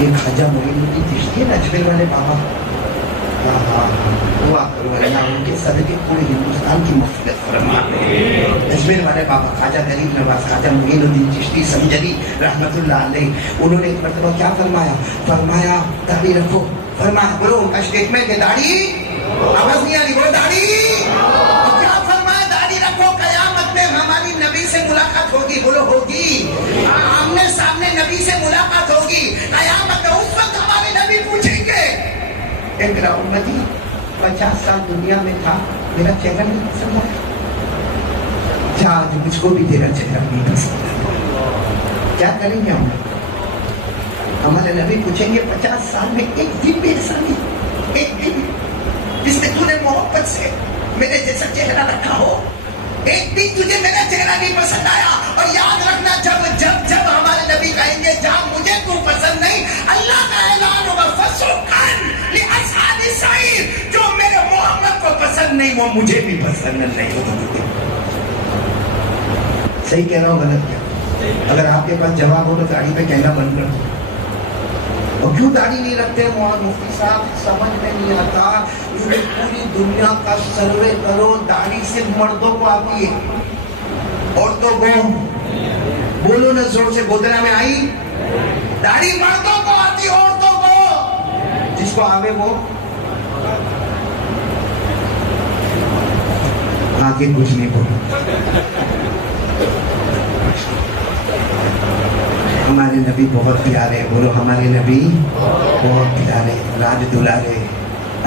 یہ خواجہ معین الدین چشتی ہے اجمیر والے بابا، دعا کرو اللہ ان کے صدقے پورے ہندوستان کی مغفرت فرما دے۔ اجمیر والے بابا خواجہ غریب نواز خواجہ معین الدین چشتی سنجری رحمت اللہ علیہ، انہوں نے ایک مرتبہ کیا فرمایا؟ فرمایا داڑھی رکھو، فرمایا بولو ان کا اسٹیٹمنٹ ہے داڑھی، آواز نہیں آ رہی، بولو داڑھی، کیا فرمایا؟ داڑھی رکھو، قیامت میں ہماری نبی سے ملاقات ہوگی، بولو ہوگی، آمنے سامنے نبی سے ملاقات ہوگی قیامت میں، اس وقت ہمارے نبی پوچھیں گے اے میرا امتی 50 سال دنیا میں تھا، میرا چہرہ نہیں پسند آیا، کیا آج مجھ کو بھی تیرا چہرہ نہیں پسند آیا؟ کیا کریں گے ہم؟ ہمارے نبی پوچھیں گے 50 سال میں ایک دن بھی ایسا نہیں، ایک دن جس میں تو نے محبت سے میرے جیسا چہرہ رکھا ہو، ایک دن تجھے میرا چہرہ نہیں پسند آیا۔ اور یاد رکھنا جب ہمارے نبی کہیں گے جہاں مجھے تو پسند نہیں، اللہ کا اعلان ہوگا فسوقاً لأصحاب السعیر، جو میرے محمد کو پسند نہیں وہ مجھے بھی پسند نہیں ہوگا۔ صحیح کہہ رہا ہوں غلط کیا؟ اگر آپ کے پاس جواب ہو تو داڑھی پہ کہنا بند کر دو۔ اور کیوں داڑھی نہیں رکھتے مولانا مفتی صاحب؟ سمجھ میں نہیں آتا۔ پوری دنیا کا سروے کرو، داڑھی صرف مردوں کو آتی ہے، عورتوں کو بولو نا زور سے، گودرا میں آئی؟ داڑھی مردوں کو آتی، عورتوں کو جس کو آگے وہ آگے کچھ نہیں بولو۔ ہمارے نبی بہت پیارے، بولو ہمارے نبی بہت پیارے، راج دلارے،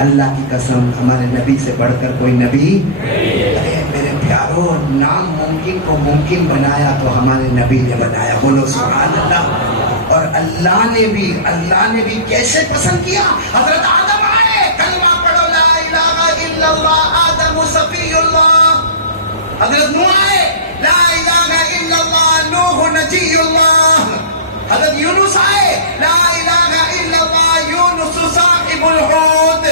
اللہ کی قسم ہمارے نبی سے بڑھ کر کوئی نبی۔ ارے میرے پیاروں، ناممکن کو ممکن بنایا تو ہمارے نبی نے بنایا، بولو سبحان اللہ۔ اور اللہ نے بھی کیسے پسند کیا؟ حضرت آدم آئے، کلمہ پڑھو لا الہ الا اللہ، آدم صفی اللہ۔ حضرت نوح آئے، لا الہ الا اللہ، نوح نجی اللہ۔ حضرت یونس آئے، لا الہ الا اللہ، یونس صاحب الحوت۔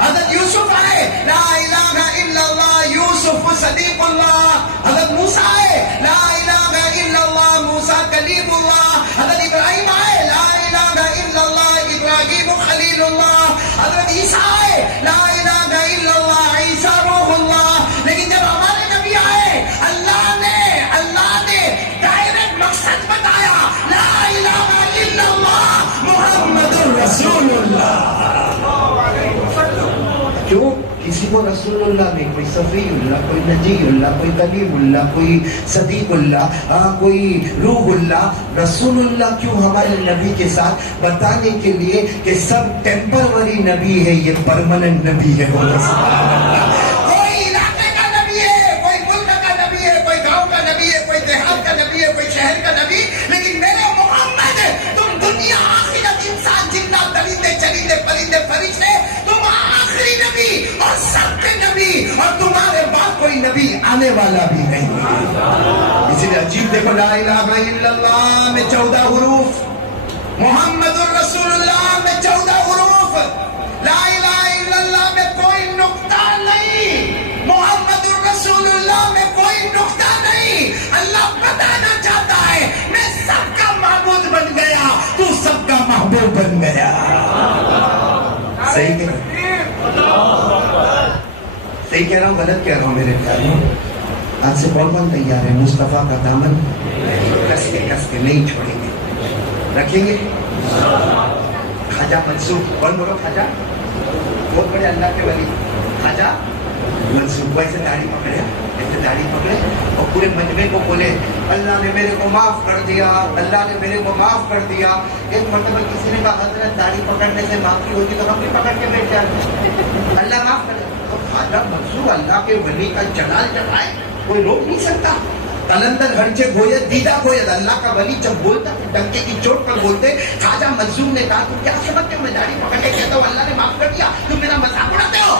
حضرت یوسف آئے، لا الہ الا اللہ، یوسف صدیق اللہ۔ حضرت موسیٰ آئے، لا الہ الا اللہ، موسیٰ کلیم اللہ۔ حضرت ابراہیم آئے، لا الہ الا اللہ، ابراہیم خلیل اللہ۔ حضرت عیسیٰ آئے، لا الہ الا اللہ، عیسیٰ روح اللہ۔ لیکن جب ہمارے نبی آئے، اللہ نے ڈائریکٹ مقصد بتایا، لا الہ الا اللہ محمد رسول اللہ۔ کیوں؟ کسی کو رسول اللہ نہیں، کوئی صفی اللہ، کوئی نجی اللہ، کوئی کلیم اللہ، کوئی صدیق اللہ، کوئی روح اللہ۔ رسول اللہ کیوں ہمارے نبی کے ساتھ؟ بتانے کے لیے کہ سب ٹیمپروری نبی ہے، یہ پرماننٹ نبی ہے، بولو سبحان اللہ۔ کوئی علاقے کا نبی ہے، کوئی ملک کا نبی ہے، کوئی گاؤں کا نبی ہے، کوئی دیہات کا نبی ہے، کوئی شہر کا نبی، لیکن میرے محمد، تم دنیا آخرت انسان جنات درندے چرندے پرندے فرشتے، تم آخری نبی اور سب کے نبی، اور تمہارے بعد کوئی نبی آنے والا بھی نہیں۔ اسی لیے عجیب دیکھو، لا الہ الا اللہ میں 14 حروف، محمد الرسول اللہ میں 14 حروف، لا الہ الا اللہ میں کوئی نقطہ نہیں، محمد الرسول اللہ میں کوئی نقطہ نہیں۔ اللہ بتانا چاہتا ہے میں سب کا معبود بن گیا، تو سب کا محبوب بن گیا۔ صحیح کہہ رہا ہوں غلط کہہ رہا ہوں میرے پیاروں؟ آج سے کون تیار ہے مصطفیٰ کا دامن کس کے نہیں چھوڑیں گے، رکھیں گے؟ خواجہ منصور، کون بولو خواجہ؟ بہت بڑے اللہ کے ولی خواجہ منصور، ویسے داڑھی پکڑے، ایسے داڑھی پکڑے اور پورے مجمع کو بولے اللہ نے میرے کو معاف کر دیا، اللہ نے میرے کو معاف کر دیا۔ ایک مرتبہ کسی نے کہا حضرت داڑھی پکڑنے سے معافی ہوتی تو ہم بھی پکڑ کے بیٹھ جاتے، اللہ معاف کر دیا۔ تو خواجہ منصور اللہ کے ولی کا جلال جب آئے کوئی روک نہیں سکتا۔ قلندر ہرچے گوید دیدہ گوید، اللہ کا ولی جب بولتا ڈنکے کی چوٹ پر بولتے۔ خواجہ منصور نے کہا تم کیا سمجھتے ہو میں داڑھی پکڑ کے کہتا ہوں اللہ نے معاف کر دیا، تم میرا مذاق اڑاتے ہو؟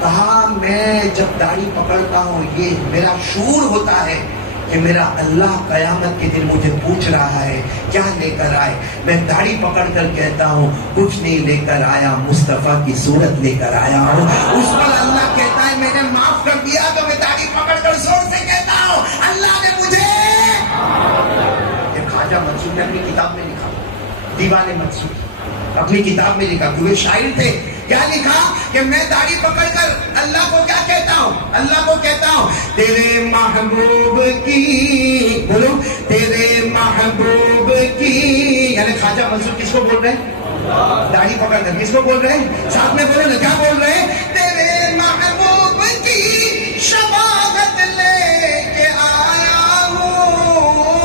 کہا میں جب داڑھی پکڑتا ہوں یہ میرا شعور ہوتا ہے کہ میرا اللہ قیامت کے دن مجھے پوچھ رہا ہے کیا لے کر آئے، میں داڑھی پکڑ کر کہتا ہوں کچھ نہیں لے کر آیا، مصطفیٰ کی صورت لے کر آیا ہوں۔ اس پر اللہ کہتا ہے میں نے معاف کر دیا، تو میں داڑھی پکڑ کر زور سے کہتا ہوں اللہ نے مجھے منصور نے اپنی کتاب میں لکھا, دیوان منصور اپنی کتاب میں لکھا, وہ شاعر تھے. کیا لکھا کہ میں داڑھی پکڑ کر اللہ کو کیا کہتا ہوں, اللہ کو کہتا ہوں تیرے محبوب کی, بولو تیرے محبوب کی, یعنی خواجہ منصور کس کو بول رہے ہیں؟ داڑھی پکڑ کر کس کو بول رہے ہیں؟ ساتھ میں بولو نا, کیا بول رہے ہیں؟ تیرے محبوب کی شفاعت لے کے آیا ہوں,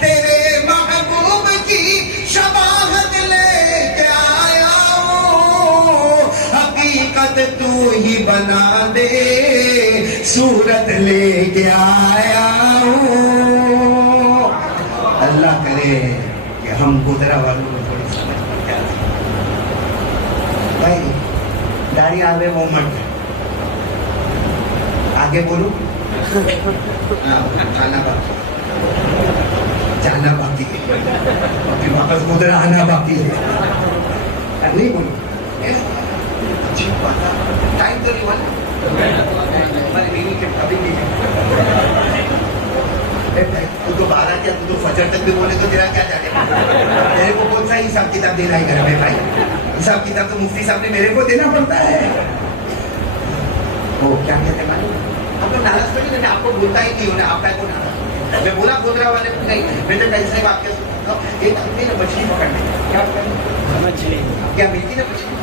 تیرے محبوب کی شفاعت لے کے آیا ہوں, حقیقت تو ہی بنا دے صورت لے کے آیا ہوں. اللہ کرے کہ ہم گودرا والوں کو تھوڑی سمجھ میں کیا بھائی. داڑھی آوے مومنٹ, آگے بولو. جانا باقی, جانا باقی ہے, پھر واپس گودرا آنا باقی ہے. نہیں بولو, عجیب بات ہے. ٹائم تو نہیں بنا ہماری بیوی کے ابھی نہیں. تو 12 کیا, تو فجر تک بھی بولے تو تیرا کیا جانے, میرے کو کون سا حساب کتاب دینا ہے گھر میں بھائی؟ حساب کتاب تو مفتی صاحب نے میرے کو دینا پڑتا ہے. وہ کیا کہتے ہیں معلوم, آپ لوگ ناراض پڑی, میں آپ کو بولتا ہی نہیں ہوں نا, آپ کو ناراض. میں بولا گودرا والے کو نہیں, میں تو کیسے واقعہ سنتا ہوں. ایک آدمی نے مچھلی پکڑنے, کیا پکڑنے, مچھلی کیا ملتی نا مچھلی,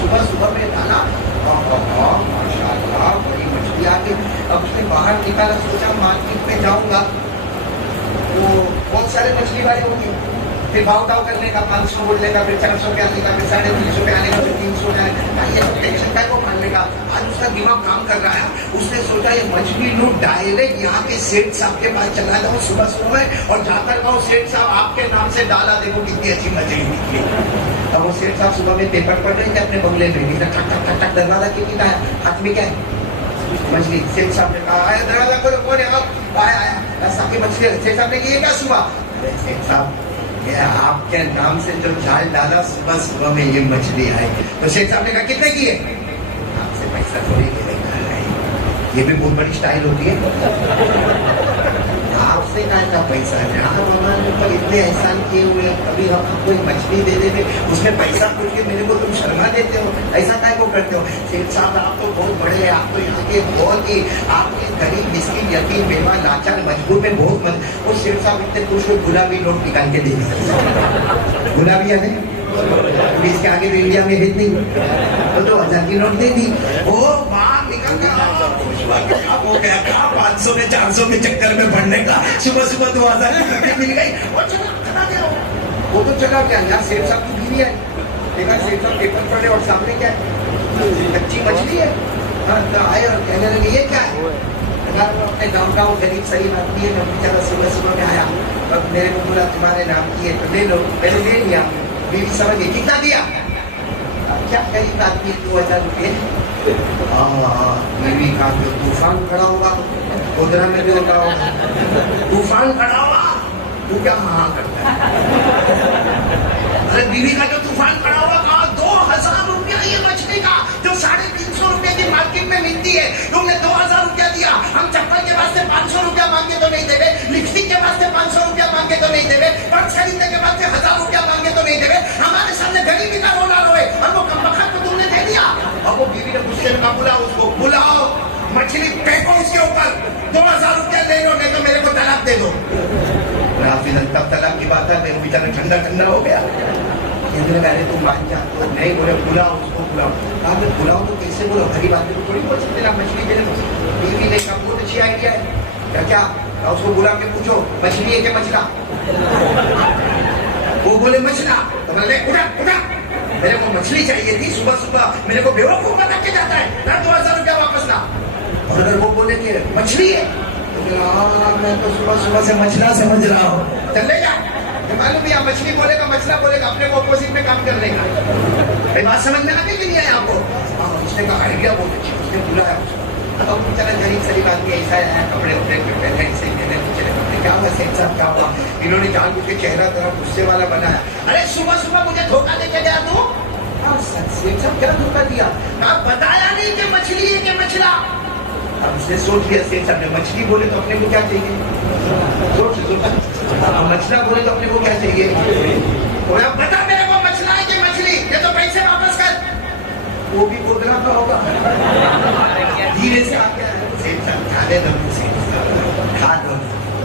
صبح صبح میں ڈالا, ماشاء اللہ بڑی مچھلی آ گئی. اب اس نے باہر نکالا, سوچا مارکیٹ میں جاؤں گا تو بہت سارے مچھلی والے ہوں گے, پھر بھاؤ ٹاؤ کرنے کا, 500 بولنے کا, پھر 400 روپیہ آنے کا, پھر 350 روپیہ آنے کا, پھر 300 آنے کا, یہ سب ٹینشن کا کو ماننے کا. آج اس کا دماغ کام کر رہا ہے. اس نے سوچا یہ مچھلی لوں, ڈائریکٹ یہاں کے سیٹ صاحب کے پاس چلا جاؤں صبح صبح میں, اور جا کر کہوں سیٹ صاحب آپ کے نام سے ڈالا, دیکھو کتنی اچھی مچھلی نکلی. اب وہ سیٹ صاحب صبح میں پیپر پڑھ رہے تھے اپنے بنگلے میں, ٹھک ٹھک ٹھک ٹھک دروازہ کتنی کا ہے, ہاتھ میں کیا ہے, مچھلی. سیٹ صاحب نے کہا آیا دروازہ کھولو, کون ہے؟ آیا آیا ایسا کی مچھلی. سیٹ صاحب نے یہ کیا صبح, سیٹ صاحب آپ کے نام سے جو جال ڈالا صبح صبح میں یہ مچھلی آئی. تو شیخ صاحب نے کہا کتنے کی ہے؟ آپ سے پیسہ تھوڑی لے رہے, یہ بھی بہت بڑی اسٹائل ہوتی ہے. آپ سے کہا پیسہ ہے, آپ ہمارے اوپر اتنے احسان کیے ہوئے, کبھی ہم آپ کو مچھلی دے دیتے, اس میں پیسہ پوچھ کے میرے کو تم شرما دیتے ہو, ایسا کائے کو کرتے ہو؟ شیخ صاحب آپ تو بہت بڑے ہیں, آپ تو یہاں کے بہت ہی, آپ کے غریب مسکین یتیم بیوہ لاچار مجبور میں بہت مت. اور شیخ صاحب اتنے خوش ہوئے, گلابی نوٹ نکال کے دے دیتے. گلابی ہے اس کے آگے تو انڈیا میں ہے نہیں, تو 2000 کی نوٹ دے دی. وہ باہر نکل گیا, ہو گیا 500 میں 400 میں چکر میں پڑنے کا, صبح صبح 2000 میں مل گئی. وہ تو چلا گیا. یہاں سیٹ صاحب کی بیوی ہے, دیکھا سیٹ صاحب پیپر پڑھے اور سامنے کیا ہے, کچی مچھلی ہے. آئے اور کہنے لگے یہ کیا ہے, اپنے گاؤں کا وہ غریب صحیح آدمی ہے, میں بیچارہ صبح صبح میں آیا, اب میرے کو بولا تمہارے نام کی ہے تو لے لو. میں نے لے لیا. بیوی سمجھ گئی, کتنا دیا, کیا غریب آدمی 2000 روپئے. بیوی کا جو طوفان کھڑا ہوگا گودرا میں بھی ہوتا ہوگا, طوفان کھڑا ہوگا, وہ کیا ہاں کرتا ہے. ارے بیوی کا جو طوفان کھڑا ہوگا, کہا 2000 روپیہ یہ مچھلی کا جو 350 روپئے کی مارکیٹ میں ملتی ہے, تم نے 2000 روپیہ دیا. ہم چپل کے واسطے 500 روپیہ مانگے تو نہیں دے, لپسٹک کے واسطے 500 روپیہ مانگے تو نہیں دے, پرس خریدنے کے واسطے 1000 روپیہ مانگے تو نہیں دے. ہمارے سامنے غریبی کا رونا روئے, اور وہ کمبخت کو تم نے دے دیا. اور وہ بیوی نے غصے میں کہا بلاؤ اس کو, بلاؤ, مچھلی پھینکو اس کے اوپر, 2000 روپیہ لے لو, نہیں تو میرے کو طلاق دے دو. تب طلاق کی بات ہے, میرے بیچارہ ٹھنڈا ٹھنڈا ہو گیا. کہنے لگا ارے تم مان جاتے ہو, نہیں بولے بلاؤ اس کو, بلاؤ. کہا میں بلاؤ تو کیسے بولو, غریب آدمی کو تھوڑی بول سکتے نا مچھلی دینے کو. بیوی نے کہا بہت اچھی آئیڈیا ہے, کیا اس کو بلا کے پوچھو مچھلی ہے کہ مچھلا. وہ بولے مچھلا, تو میں نے اٹھا اٹھا, میرے کو مچھلی چاہیے تھی, صبح صبح میرے کو بیوقوف بنا کے جاتا ہے, نہ 2000 روپیہ واپس لا. اور اگر وہ بولے کہ مچھلی ہے تو میں تو صبح صبح سے مچھلا سمجھ رہا ہوں, چل لے جا. معلوم ہے مچھلی بولے گا مچھلا بولے گا, اپنے کو اپوزٹ میں کام کرنے کا. بات سمجھ میں آگے کہ نہیں آیا آپ کو؟ اس نے کہا آئیڈیا بہت اچھی, اس نے بلایا اس کو. اب چلا غریب شریف آدمی ایسا ہے, کپڑے وپڑے پہنے ایسے پہنے, چلے کپڑے, کیا ہوا سیٹ صاحب کیا ہوا؟ انہوں نے جان بوجھ کے چہرہ ذرا غصے والا بنایا. ارے صبح صبح مجھے دھوکہ دے کے گیا تو. سیٹ صاحب کیا دھوکہ دیا؟ آپ بتایا نہیں کہ مچھلی ہے کہ مچھلا. اب اس نے سوچ لیا سیٹ صاحب نے مچھلی بولے تو اپنے کو کیا چاہیے؟ مچھلا بولے تو اپنے کو کیا چاہیے؟ بتا میرے کو مچھلا ہے کہ مچھلی؟ یہ تو پیسے واپس کر. وہ بھی گودرا کا ہوگا. دھیرے سے آ گیا سیٹ صاحب کھا دے دو کھا دو.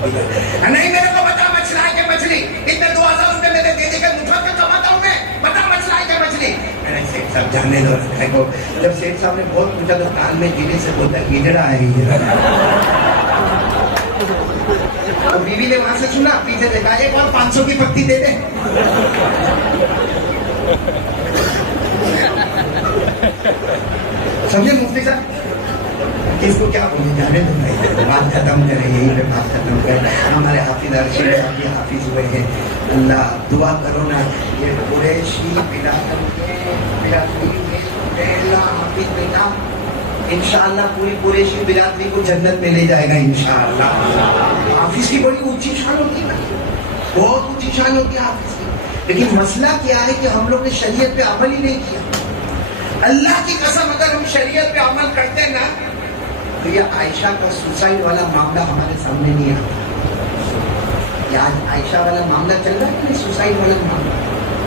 نہیں میرے کو بتا مچھلا ہے کہ مچھلی؟ اتنے 2000 روپے میرے دے دے کر مٹھا کر کماتا ہوں میں. بتا مچھلا ہے کہ مچھلی؟ سیٹ صاحب جانے دو. جب سیٹ صاحب نے بہت پوچھا تو کان میں گیلے سے بولتا ہجڑا ہے ہجڑا. اور بیوی نے وہاں سے سنا پیچھے دیکھا ایک اور 500 کی پتی دے دے. سمجھے مفتی صاحب اس کو کیا بولے جانے دو بھائی بات ختم کریں یہی پہ بات ختم کریں. ہمارے حافظ ارشد صاحب یہ حافظ ہوئے ہیں. اللہ دعا کرو نا یہ قریشی بلادر کے برادری میں پہلا حافظ بیٹا انشاءاللہ پوری قریشی برادری کو جنت میں لے جائے گا انشاءاللہ. حافظ کی بڑی اونچی شان ہوتی ہے بہت اونچی شان ہوتی ہے حافظ کی. لیکن مسئلہ کیا ہے کہ ہم لوگ نے شریعت پہ عمل ہی نہیں کیا. اللہ کی قسم اگر ہم شریعت پہ عمل کرتے نا تو یہ عائشہ کا سوسائڈ والا معاملہ ہمارے سامنے نہیں آتا. یہ آج عائشہ والا معاملہ چل رہا ہے کہ نہیں؟ سوسائڈ والا معاملہ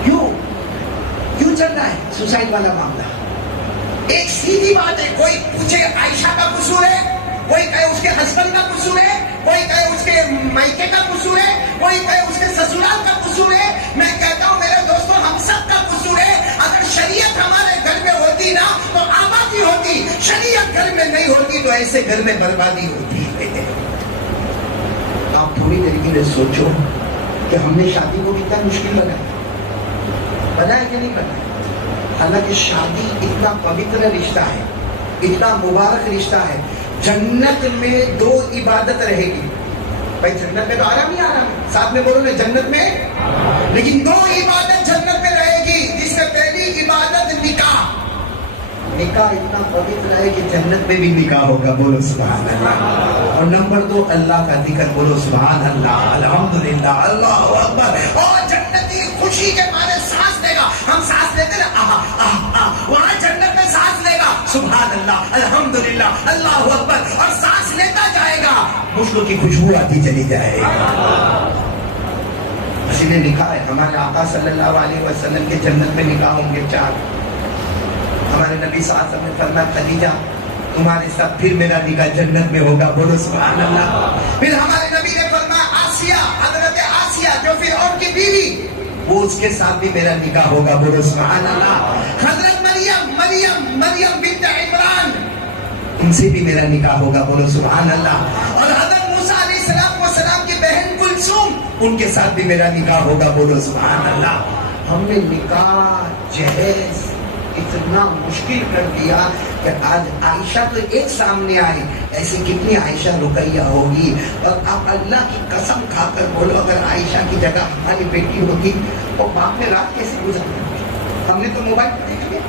کیوں چل رہا ہے سوسائڈ والا معاملہ؟ ایک سیدھی بات ہے. کوئی پوچھے عائشہ کا قصور ہے, کوئی کہے اس کے ہسبینڈ کا قصور ہے, کوئی کہے اس کے مائکے کا قصور ہے, کوئی کہے اس کے سسرال کا قصور ہے. میں کہتا ہوں میرے دوستوں ہم سب کا قصور ہے. اگر شریعت ہمارے گھر میں ہوتی نا تو آبادی ہوتی. شریعت گھر میں نہیں ہوتی تو ایسے گھر میں بربادی ہوتی ہے. آپ تھوڑی دیر کے لیے سوچو کہ ہم نے شادی کو کتنا مشکل بنایا کہ نہیں بنایا. حالانکہ شادی اتنا پوتر رشتہ ہے, اتنا مبارک رشتہ ہے. جنت میں 2 عبادت رہے گی بھائی. جنت میں تو آرام ہی آرام ہے, ساتھ میں بولو نا جنت میں. لیکن 2 عبادت جنت میں رہے گی جس سے پہلی عبادت نکاح. نکاح اتنا پوتر ہے کہ جنت میں بھی نکاح ہوگا. بولو سبحان اللہ. اور نمبر 2 اللہ کا ذکر. بولو سبحان اللہ الحمدللہ اللہ اکبر. اور جنتی خوشی کے مارے سانس لے گا. ہم سانس لیتے نا وہاں جنت میں سانس لے گا سبحان اللہ الحمدللہ اللہ اکبر. اور سانس لیتا جائے گا مشکل کی خوشبو آتی چلی جائے گی. اسی نے لکھا ہے ہمارے آقا صلی اللہ علیہ وسلم کے جنت میں نکاح ہوں گے 4. ہمارے نبی صلی اللہ علیہ وسلم نے فرمایا خدیجہ تمہارے ساتھ پھر میرا نکاح جنت میں ہوگا. بولو سبحان اللہ. پھر ہمارے نبی نے فرمایا آسیہ, حضرت آسیہ جو فرعون کی بیوی, وہ اس کے ساتھ بھی میرا نکاح ہوگا. بولو سبحان اللہ. حضرت مریم بنت عمران, ان سے بھی میرا نکاح ہوگا. بولو سبحان اللہ. اور حضرت موسیٰ علیہ السلام کی بہن کلثوم, ان کے ساتھ بھی میرا نکاح ہوگا. بولو سبحان اللہ. ہم نے نکاح جہیز اتنا مشکل کر دیا کہ آج عائشہ تو ایک سامنے آئی, ایسی کتنی عائشہ رقیہ ہوگی. اور آپ اللہ کی قسم کھا کر بولو اگر عائشہ کی جگہ ہماری بیٹی ہوگی تو باپ نے رات کیسے گزارتی. ہم نے تو موبائل پہ دیکھ لیا,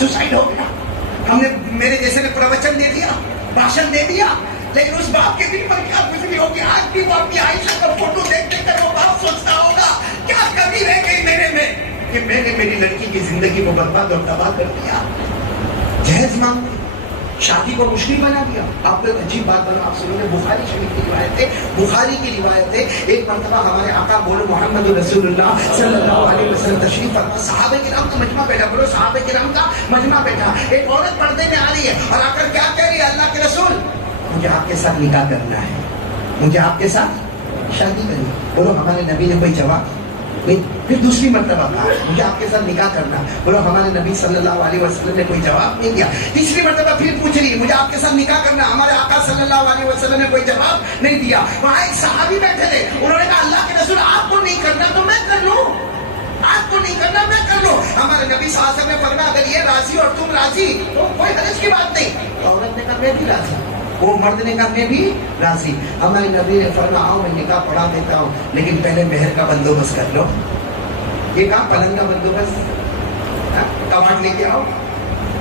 سوسائڈ ہو گیا. ہم نے میرے جیسے نے پروچن دے دیا, بھاشن دے دیا, لیکن اس باپ کے دل پر کیا گزری ہوگی. آج بھی وہ اپنی عائشہ کا فوٹو دیکھ کر وہ باپ سوچتا ہوگا کیا کمی رہ گئی میرے میں کہ میں نے میری لڑکی کی زندگی کو برباد اور تباہ کر دیا. جہیز مانگ شادی کو مشکل بنا دیا. آپ کو ایک عجیب بات بنا, آپ سنو گے بخاری شریف کی روایت ہے, بخاری کی روایت ہے. ایک مرتبہ ہمارے آقا بولو محمد رسول اللہ صلی اللہ علیہ وسلم تشریف فرما, صحابہ کرام کا مجمع بیٹھا. بولو صحابہ کرام کا مجمع بیٹھا. ایک عورت پردے میں آ رہی ہے اور آ کر کیا کہہ رہی ہے اللہ کے رسول مجھے آپ کے ساتھ نکاح کرنا ہے, مجھے آپ کے ساتھ شادی کرنی. بولو ہمارے نبی نے کوئی جواب نہیں. پھر دوسری مرتبہ کہا مجھے آپ کے ساتھ نکاح کرنا. بولو ہمارے نبی صلی اللہ علیہ وسلم نے کوئی جواب نہیں دیا. تیسری مرتبہ پھر پوچھ رہی مجھے آپ کے ساتھ نکاح کرنا. ہمارے آقا صلی اللہ علیہ وسلم نے کوئی جواب نہیں دیا. وہاں ایک صحابی بیٹھے تھے, انہوں نے کہا اللہ کے رسول آپ کو نہیں کرنا تو میں کر لوں, آپ کو نہیں کرنا میں کر لوں. ہمارے نبی صلی اللہ علیہ وسلم نے فرمایا اگر یہ راضی اور تم راضی تو کوئی حرج کی بات نہیں. عورت نے کہا میں بھی راضی, وہ مرد نے کہا میں بھی راضی. ہمارے نبی نے فرمایا آؤ میں نکاح پڑھا دیتا ہوں لیکن پہلے مہر کا بندوبست کر لو. یہ کہا پلنگ کا بندوبست, کماٹ لے کے آؤ,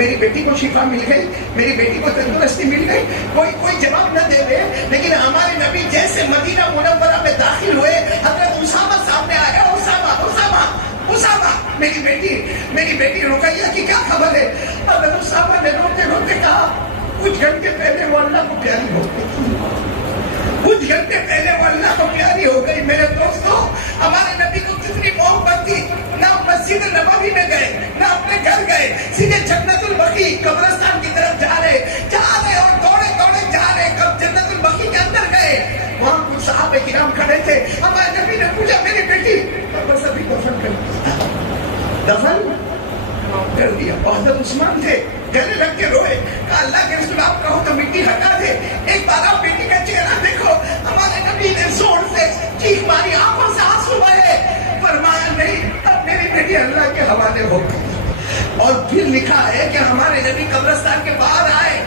میری بیٹی کو شفا مل گئی, میری بیٹی کو تندرستی مل گئی. کوئی جواب نہ دے دے, لیکن ہمارے نبی جیسے مدینہ منورہ میں داخل ہوئے, حضرت اسامہ سامنے آیا. اسامہ میری بیٹی رقیہ کی کیا خبر ہے؟ حضرت اسامہ نے روتے روتے کہا, کچھ گھنٹے پہلے وہ اللہ کو پیاری ہو گئی, کچھ گھنٹے پہلے وہ اللہ کو پیاری ہو گئی. میرے دوستوں, ہمارے نبی کو کتنی محبت تھی. نہ مسجد نبوی میں گئے, نہ اپنے گھر گئے, سیدھے جنت البقیع قبرستان کی طرف جا رہے اور دوڑے جا رہے. کب جنت البقیع کے اندر گئے, وہاں کچھ صحابہ کرام کھڑے تھے. ہمارے نبی نے پوچھا, میری بیٹی بس ابھی دفن کر دیا. حضرت عثمان تھے, گلے لگ کے روئے, کہا اللہ کے رسول آپ کہو تو مٹی ہٹا دے, ایک بار آپ بیٹی کا چہرہ دیکھو. ہمارے نبی نے زور سے چیخ ماری, آنکھوں سے آنسو بہے. فرمایا نہیں, اب میری بیٹی اللہ کے حوالے ہو گئی. اور پھر لکھا ہے کہ ہمارے نبی قبرستان کے باہر آئے,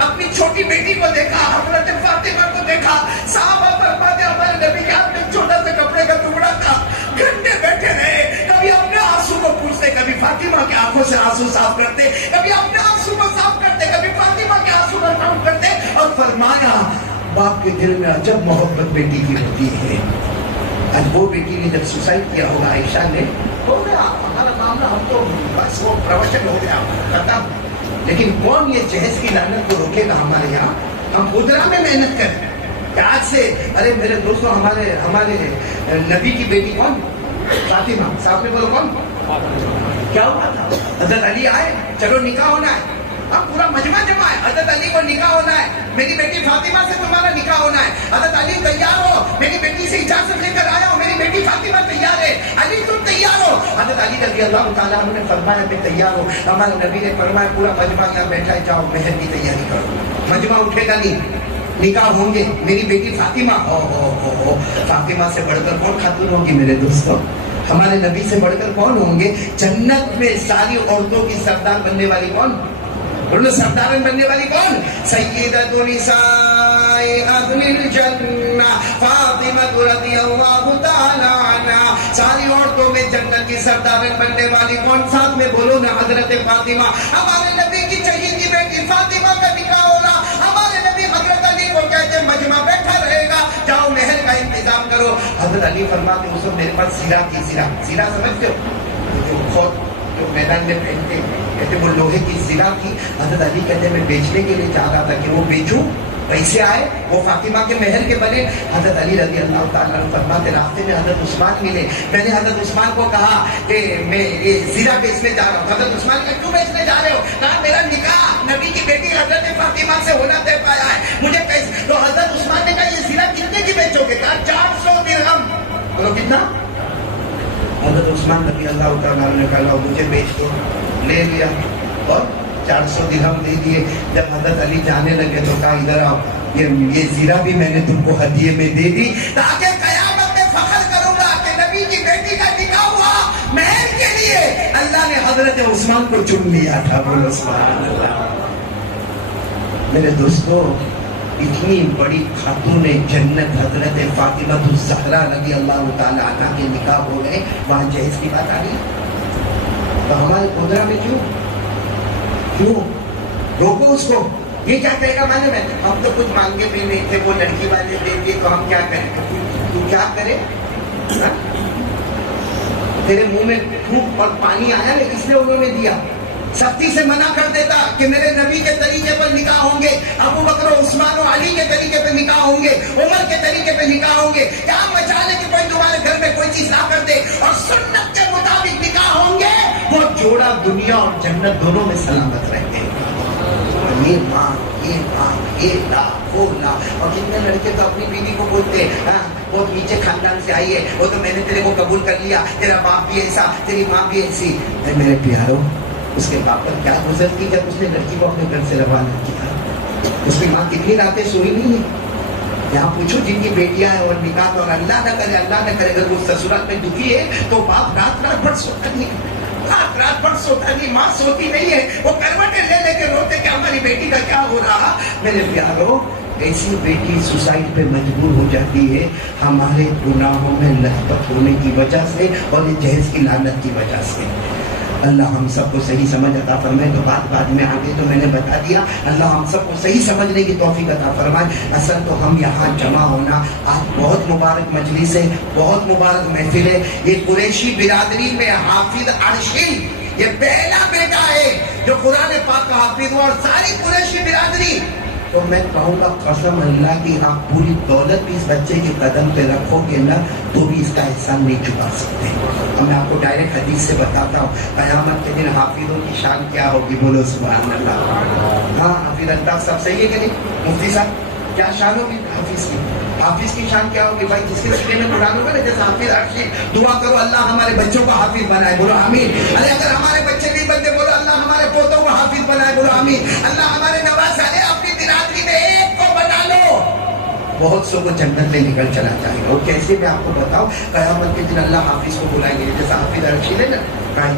اپنی چھوٹی بیٹی کو دیکھا, حضرت فاطمہ کو دیکھا. صحابہ فرماتے ہمارے نبی کے ہاتھ میں ایک چھوٹا سا کپڑے کا ٹکڑا تھا. گھنٹے بیٹھے رہے, کبھی اپنے آنسو کو پوچھتے, کبھی فاطمہ کے آنکھوں سے آنسو صاف کرتے, کبھی اپنے آنسو کو صاف کرتے, کبھی فاطمہ کے آنسو کو صاف کرتے. اور فرمایا, باپ کے دل میں عجب محبت بیٹی کی ہوتی ہے. آج وہ بیٹی نے جب سوسائڈ کیا ہوگا عائشہ نے, ہو گیا ہمارا معاملہ, ہم تو بس وہ پروشن ہو گیا ختم. لیکن کون یہ جہیز کی لعنت کو روکے گا ہمارے یہاں؟ ہم خدرہ میں محنت کریں آج سے. ارے میرے دوستوں, ہمارے نبی کی بیٹی کون؟ فاطمہ. صاحب نے بولو کون؟ کیا ہوا تھا؟ حضرت علی آئے, چلو نکاح ہونا ہے. اب پورا مجمع جمع ہے, حضرت علی کو نکاح ہونا ہے, میری بیٹی فاطمہ سے تمہارا نکاح ہونا ہے. حضرت علی تیار ہو, میری بیٹی سے اجازت لے کر آیا ہوں, میری بیٹی فاطمہ تیار ہے, علی تم تیار ہو. حضرت علی رضی اللہ تعالیٰ عنہ نے فرمایا میں تیار ہوں. ہمارے نبی نے فرمایا پورا مجمع یہاں بیٹھا ہے, جاؤ مہر کی تیاری کرو. مجمع اٹھے گا نہیں, نکاح ہوں گے. میری بیٹی فاطمہ, فاطمہ سے بڑھ کر کون خاتون ہوگی میرے دوستوں؟ ہمارے نبی سے بڑھ کر کون ہوں گے؟ جنت میں ساری عورتوں کی سردار بننے والی کون؟ سردار بننے والی کون؟ سیدۃ نساء اہل الجنہ فاطمہ رضی اللہ تعالی عنہا. ساری عورتوں میں جنت کی سردار بننے والی کون؟ ساتھ میں بولو نا, حضرت فاطمہ. ہمارے نبی کی چہیتی بیٹی فاطمہ کا نکاح ہونا. ہمارے نبی حضرت علی کو کہتے مجمع بیٹھا رہے گا, جاؤ محل کا انتظام کرو. حضرت علی فرماتے اس وقت میرے پاس زیرہ تھی. زیرہ سمجھتے ہو جو میدان میں پہنتے, کہتے وہ لوہے کی زیرہ تھی. حضرت علی کہتے میں بیچنے کے لیے چاہ رہا تھا کہ وہ بیچوں, پیسے آئے, وہ فاطمہ کے محل کے بنے. حضرت علی رضی اللہ تعالیٰ عنہ فرماتے راستے میں حضرت عثمان ملے. میں نے حضرت عثمان کو کہا کہ میں یہ زیرہ بیچنے جا رہا ہوں. حضرت عثمان کہ کیوں بیچنے جا رہے ہو؟ کہا میرا نکاح نبی کی بیٹی حضرت فاطمہ سے ہونا طے پایا ہے, مجھے پیسے. تو حضرت عثمان نے کہا یہ زیرہ کتنے کی بیچو گے؟ کہا 400 درہم. بولو کتنا؟ حضرت عثمان رضی اللہ تعالیٰ عنہ نے کہا مجھے بیچ دو. لے لیا اور 400 درہم دے دیے. جب حضرت علی جانے لگے تو کہا ادھر آؤ, یہ زیرہ بھی میں نے تم کو ہدیے میں دے دی تاکہ قیامت میں فخر کروں گا کہ نبی کی بیٹی کا نکاح ہوا مہر کے لیے. اللہ نے حضرت عثمان کو چن لیا تھا. بولو سبحان اللہ. میرے دوستو, اتنی بڑی خاتون جنت حضرت فاطمہ الزہرا رضی اللہ تعالیٰ عنہ کے نکاح ہو گئے, وہاں جہیز کی بات آ رہی. تو ہمارے قدرہ میں کیوں روکو اس کو؟ یہ کیا کہے گا؟ میں ہم تو کچھ مانگے بھی نہیں تھے, وہ لڑکی والے دے دیے تو ہم کیا کریں؟ تو کیا کرے؟ تیرے منہ میں تھوک اور پانی آیا نا, اس لیے انہوں نے دیا. سختی سے منع کر دیتا کہ میرے نبی کے طریقے پر نکاح ہوں گے, ابو بکر و عثمان و علی کے طریقے پہ نکاح ہوں گے, عمر کے طریقے پہ نکاح ہوں گے. کیا مچالے کہ کوئی تمہارے گھر میں کوئی چیز لا کر دے اور سنت کے مطابق نکاح ہوں گے, وہ جوڑا دنیا اور جنت دونوں میں سلامت رہتے ہیں. یہ لا وہ لا. اور کتنے لڑکے تو اپنی بیوی کو بولتے ہیں وہ نیچے خاندان سے آئی ہے, وہ تو میں نے تیرے کو قبول کر لیا, تیرا باپ بھی ایسا, تیری ماں بھی ایسی. میرے پیارو, اس کے باپ پر کیا گزرتی جب اس نے لڑکی کو اپنے گھر سے روانہ کیا؟ اس کی ماں کتنی راتیں سوئی نہیں ہے. یہاں پوچھو جن کی بیٹیاں ہیں اور نکاح, اور اللہ نہ کرے اگر وہ سسرال میں دکھی ہے تو باپ رات بھر سوتا نہیں, رات بھر سوتا نہیں, ماں سوتی نہیں ہے, وہ کروٹیں لے کے روتے کہ ہماری بیٹی کا کیا ہو رہا. میرے پیارو, ایسی بیٹی سوسائڈ پہ مجبور ہو جاتی ہے ہمارے گناہوں میں لطپت ہونے کی وجہ سے اور یہ جہیز کی لعنت کی وجہ سے. اللہ ہم سب کو صحیح سمجھ عطا فرمائے. تو بات بعد میں آگے تو میں نے بتا دیا. اللہ ہم سب کو صحیح سمجھنے کی توفیق عطا فرمائے. اصل تو ہم یہاں جمع ہونا آج بہت مبارک مجلس ہے, بہت مبارک محفل ہے. یہ قریشی برادری میں حافظ عرشی یہ پہلا بیٹا ہے جو قرآن پاک کا حافظ ہوا, اور ساری قریشی برادری. تو میں کہوں گا قسم اللہ کی آپ پوری دولت بھی اس بچے کے قدم پہ رکھو گے نا تو بھی اس کا احسان نہیں چکا سکتے. اب میں آپ کو ڈائریکٹ حدیث سے بتاتا ہوں, قیامت کے دن حافظوں کی شان کیا ہوگی, بولو سبحان اللہ. ہاں حافظ اللہ صاحب صحیح ہے کہ نہیں مفتی صاحب, کیا شان ہوگی حافظ کی؟ حافظ کی شان کیا ہوگی بھائی؟ جس کے سینے میں قرآن ہوگا نا, جیسے حافظ عرشی, دعا کرو اللہ ہمارے بچوں کو حافظ بنائے, بولو آمین. ارے اگر ہمارے بچے نہیں بنتے بولو اللہ ہمارے پوتوں کو حافظ بنائے, بولو آمین. اللہ ہمارے نواسے اپنی برادری میں ایک کو بنا لو, بہت سو کو جنت میں نکل چلا جائے گا. وہ کیسے میں آپ کو بتاؤں, قیامت کے دن اللہ حافظ کو بلائیں گے, جیسے حافظ عرشی ہے نا,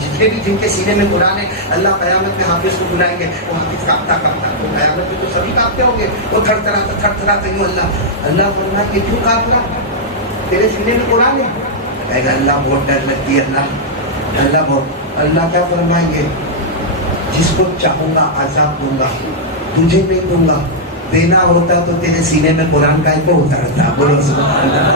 جتنے بھی جن کے سینے میں قرآن ہے اللہ قیامت میں حافظ کو بلائیں گے. وہ حافظ کاپتا کاپتا, وہ قیامت میں تو سبھی کاپتے ہوں گے, وہ تھر تھرا یوں اللہ فرمائے کہ کیوں کاپ رہا, تیرے سینے میں قرآن ہے. کہے گا اللہ بہت ڈر لگتی ہے اللہ بہت. اللہ کیا فرمائیں گے, جس کو چاہوں گا عذاب دوں گا, تجھے نہیں دوں گا. دینا ہوتا تو تیرے سینے میں قرآن کا کو اترتا, بولو سبحان اللہ.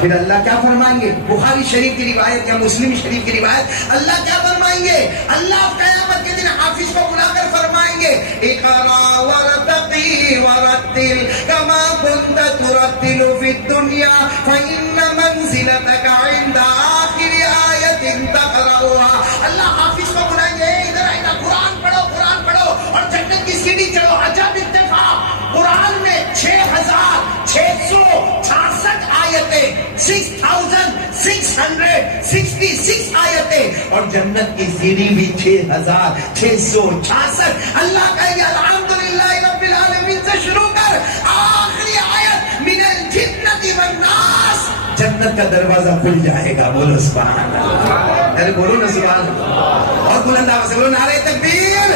پھر اللہ کیا فرمائیں گے, بخاری شریف کی روایت یا مسلم شریف کی روایت, اللہ کیا فرمائیں گے, اللہ قیامت کے دن حافظ کو بلا کر فرمائیں گے اقرا ورتقی ورتل کما كنت ترتل فی الدنیا فإن منزلتك عند آخر آیت تقرأها. اللہ حافظ کو بلائیں گے, ادھر آئینا, قرآن پڑھو اور جنت کی سیڑھی چڑھو. عجب اتفاق, قرآن میں 6666 آیتیں, 6666 آیتیں, اور جنت کی سیڑھی بھی 6666. اللہ کہے گا الحمدللہ رب العالمین سے شروع کر آخری آیت من الجنت والناس, جنت کا دروازہ کھل جائے گا. بولو سبحان اللہ. ارے بولو نا سبحان اللہ, اور بلند آواز سے بولو نعرہ تکبیر.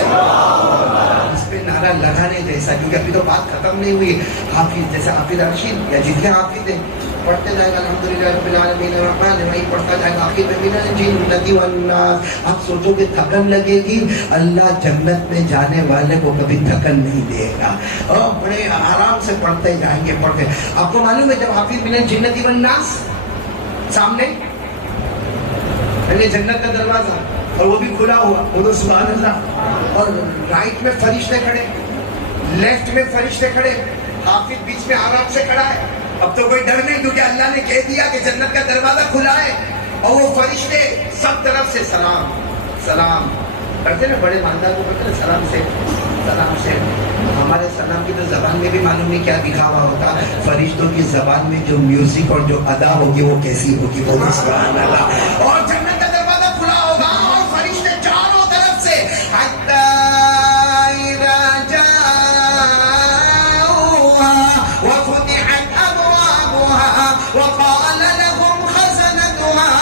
اس پہ نعرہ لگانے جیسا, کیونکہ ابھی تو بات ختم نہیں ہوئی. حافظ جیسے حافظ عرشی یا جتنے حافظ ہیں پڑھتے جائے گا الحمدللہ رب العالمین الرحمن الرحیم, پڑھتا جائے گا آخر میں من الجنت والناس. آپ سوچو کہ تھکن لگے گی, اللہ جنت میں جانے والے کو کبھی تھکن نہیں دے گا, اور بڑے آرام سے پڑھتے جائیں گے پڑھتے. آپ کو معلوم ہے جب حافظ من الجنت والناس سامنے جنت کا دروازہ اور وہ بھی کھلا ہوا, بولو سبحان اللہ, اور رائٹ میں فرشتے کھڑے, لیفٹ میں فرشتے کھڑے, حافظ بیچ میں آرام سے کھڑا ہے. اب تو کوئی ڈر نہیں, کیونکہ اللہ نے کہہ دیا کہ جنت کا دروازہ کھلا ہے. اور وہ فرشتے سب طرف سے سلام سلام کرتے نا, بڑے مالدار کو کرتے نا سلام سے. ہمارے سلام کی تو زبان میں بھی معلوم نہیں کیا دکھاوا ہوتا, فرشتوں کی زبان میں جو میوزک اور جو ادا ہوگی وہ کیسی ہوگی, بولو سبحان اللہ. اور جنت کا دروازہ کھلا ہوگا اور فرشتے چاروں طرف سے حتی اذا جاؤها وفتحت ابوابها وقال لهم خزنتها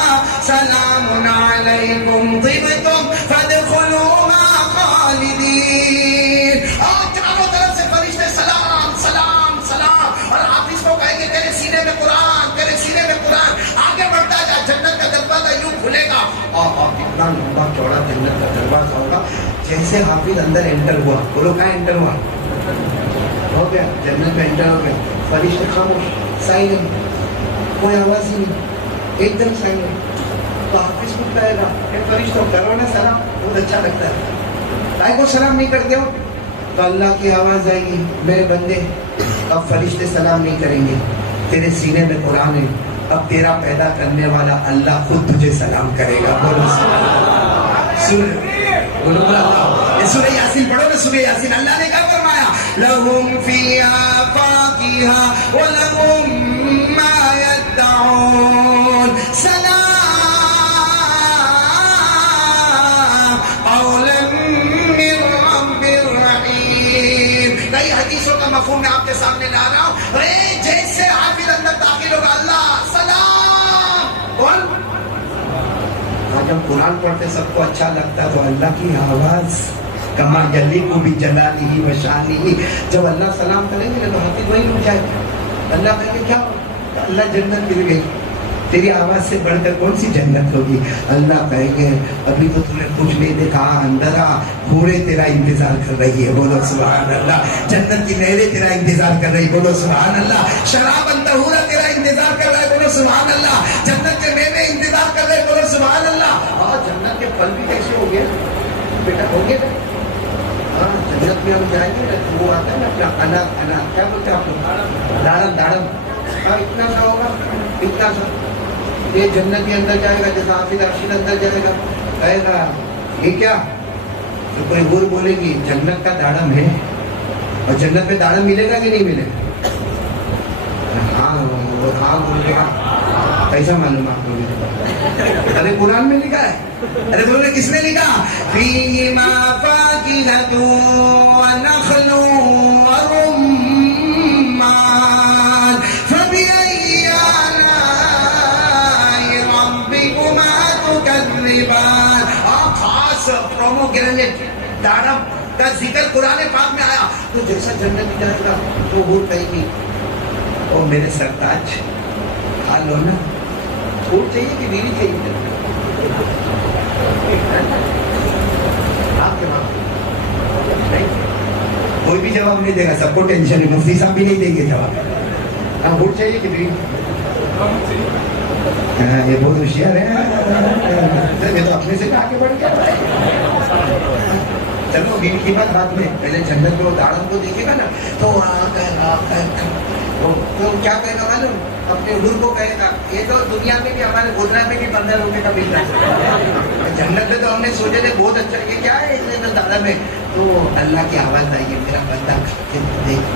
سلام علیکم طبتم فادخلوها خالدین. اور چاروں طرف سے فرشتے سلام سلام سلام, اور حافظ کو کہیں گے تیرے سینے میں قرآن, تیرے سینے میں قرآن, آگے بڑھتا جا, جنت کا دروازہ یوں کھلے گا. اور کتنا لمبا چوڑا جنت کا دروازہ ہوگا. جیسے حافظ اندر انٹر ہوا, بولو کہاں انٹر ہوا, ہو گیا جنت میں انٹر ہو گیا, فرشتے خاموش, سائلنٹ, کوئی آواز ہی نہیں, ایک دم سائلنٹ. تو حافظ کو کہے گا اے فرشتوں کرو نا سلام, بہت اچھا لگتا ہے, کائے کو سلام نہیں کرتے ہو؟ تو اللہ کی آواز آئے گی میرے بندے, اب فرشتے سلام نہیں کریں گے, تیرے سینے میں قرآن ہے, اب تیرا پیدا کرنے والا اللہ خود تجھے سلام کرے گا. بولو سورہ یاسین پڑھو نا, سورہ یاسین. اللہ نے کیا فرمایا, لہم فیہا فاکہہ ولہم ما یدعون سلام قولا من رب الرحیم. کئی حدیثوں کا مفہوم میں آپ کے سامنے لا رہا ہوں. جیسے حافظ اندر داخل ہوگا اللہ سلام, کون جب قرآن پڑھتے سب کو اچھا لگتا تو اللہ کی آواز کما جلی کو بھی جلالی ہی وشانی ہی, جب اللہ سلام کریں گے تو حافظ وہی رک جائے. اللہ کہیں گے کیا, اللہ جنت مل گئی, تیری آواز سے بڑھ کر کون سی جنت ہوگی؟ اللہ کہیں گے ابھی تو تم نے کچھ نہیں دیکھا، اندر آ، گھوڑے تیرا انتظار کر رہی ہے، بولو سبحان اللہ۔ جنت کی نہریں تیرا انتظار کر رہی، بولو سبحان اللہ۔ شراب طہورا تیرا انتظار کر رہا ہے، بولو سبحان اللہ۔ جنت کے میوے انتظار کر رہے، بولو سبحان اللہ۔ اور جنت کے پھل بھی کیسے ہو گئے بیٹا؟ ہو گئے نا، جنت میں ہم جائیں گے نا، وہ آتا ہے نا اپنا اناج کیا بولتے ہیں آپ لوگ؟ داڑم۔ ہاں اتنا سا ہوگا، اتنا سا۔ یہ جنت کے اندر جائے گا، جیسا حافظ رشید اندر جائے گا، کہے گا یہ کیا؟ تو کوئی اور بولے گی جنت کا داڑم ہے۔ اور جنت میں داڑم ملے گا کہ نہیں ملے گا؟ ہاں بولے گا۔ کیسا معلوم آپ لوگوں؟ ارے قرآن میں لکھا ہے۔ ارے بولے کس نے لکھا؟ فیہما فاکہۃ ونخل ورمان فبأی آلاء ربکما تکذبان۔ اور خاص پرومو گرینیٹ داڑم کا ذکر قرآن پاک میں آیا تو جیسا جنت جائے گا تو وہ کہے گی او میرے سرتاج کھا لو نا، چھوٹ چاہیے کہ بیوی چاہیے؟ آپ جواب کوئی بھی جواب نہیں دے گا، سب کو ٹینشن ہے، مفتی صاحب بھی نہیں دیں گے جواب۔ ہاں ووٹ چاہیے کہ بیوی؟ یہ بہت ہوشیار ہے، یہ تو اپنے سے آگے بڑھ گیا۔ چلو بیوی کی بات بعد میں، پہلے جنت میں وہ داڑم کو دیکھے گا نا تو کیا کہے گا معلوم؟ اپنے حضور کو کہے گا یہ تو دنیا میں بھی ہمارے گودرا میں بھی 15 روپے کا مل رہا ہے، جنت میں تو ہم نے سوچے تھے بہت اچھا، یہ کیا ہے اس میں داڑم ہے؟ تو اللہ کی آواز آئی ہے میرا بندہ کھا کے تو دیکھ،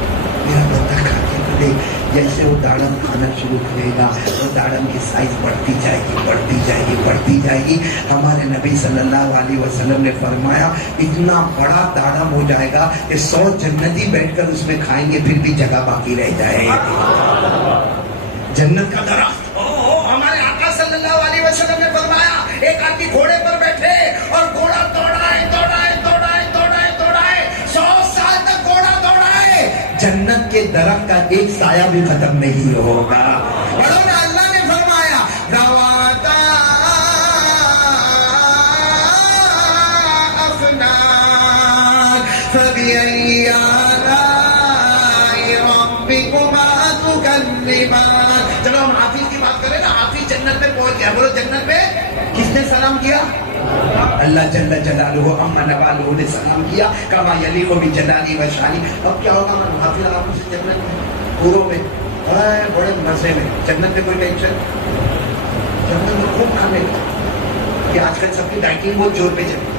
میرا بندہ کھا کے تو دیکھ۔ جیسے وہ داڑم کھانا شروع کرے گا وہ داڑم کی سائز بڑھتی جائے گی، بڑھتی جائے گی، بڑھتی جائے گی۔ ہمارے نبی صلی اللہ علیہ وسلم نے فرمایا اتنا بڑا داڑم ہو جائے گا کہ 100 جنتی بیٹھ کر اس میں کھائیں گے پھر بھی جگہ باقی رہ جائے گی۔ جنت کا درخت، ہمارے آقا صلی اللہ علیہ وسلم نے فرمایا ایک آدمی گھوڑے پر بیٹھے اور گھوڑا دوڑائے 100 سال تک گھوڑا دوڑائے، جنت کے درخت کا ایک سایہ بھی ختم نہیں ہوگا۔ پڑھو نا، اللہ نے فرمایا ذواتا افنان فبأی آلاء ربکما تکذبان۔ چلو ہم حافظ کی بات کریں نا، حافظ جنت میں پہنچ گیا، بولو جنت میں کس نے سلام کیا؟ اللہ جل جلالہ اما نوالہ نے سلام کیا کما یلیق بجلالہ و شانہ۔ اب کیا ہوگا ہمارے حافظ آپ سے جنت میں پوروں میں بڑے مزے میں، جنت میں کوئی ٹینشن، جنت میں خوب کھانے کا، کہ آج کل سب کی ڈائٹنگ بہت زور پہ چلتی،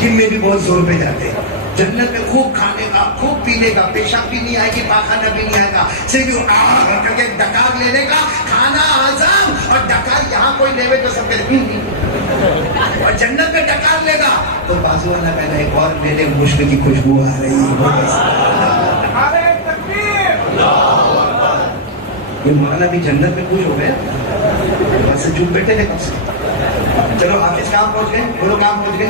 جم میں بھی بہت زور پہ جاتے ہیں۔ جنت میں خوب کھانے کا، خوب پینے کا، پیشاب بھی نہیں آئے گی، پاخانہ بھی نہیں آئے گا، صرف کر کے ڈکار لینے کا، کھانا ہضم، اور ڈکار یہاں کوئی لے تو سب کے اور جنت میں ڈکار لے گا تو بازو والا کہنا ایک اور لے لے، مشک کی خوشبو آ رہی ہے۔ یہ مولانا بھی جنت میں خوش ہو گئے، بس چپ بیٹھے تھے کب سے۔ چلو حافظ کہاں پہنچ گئے؟ بولو کہاں پہنچ گئے؟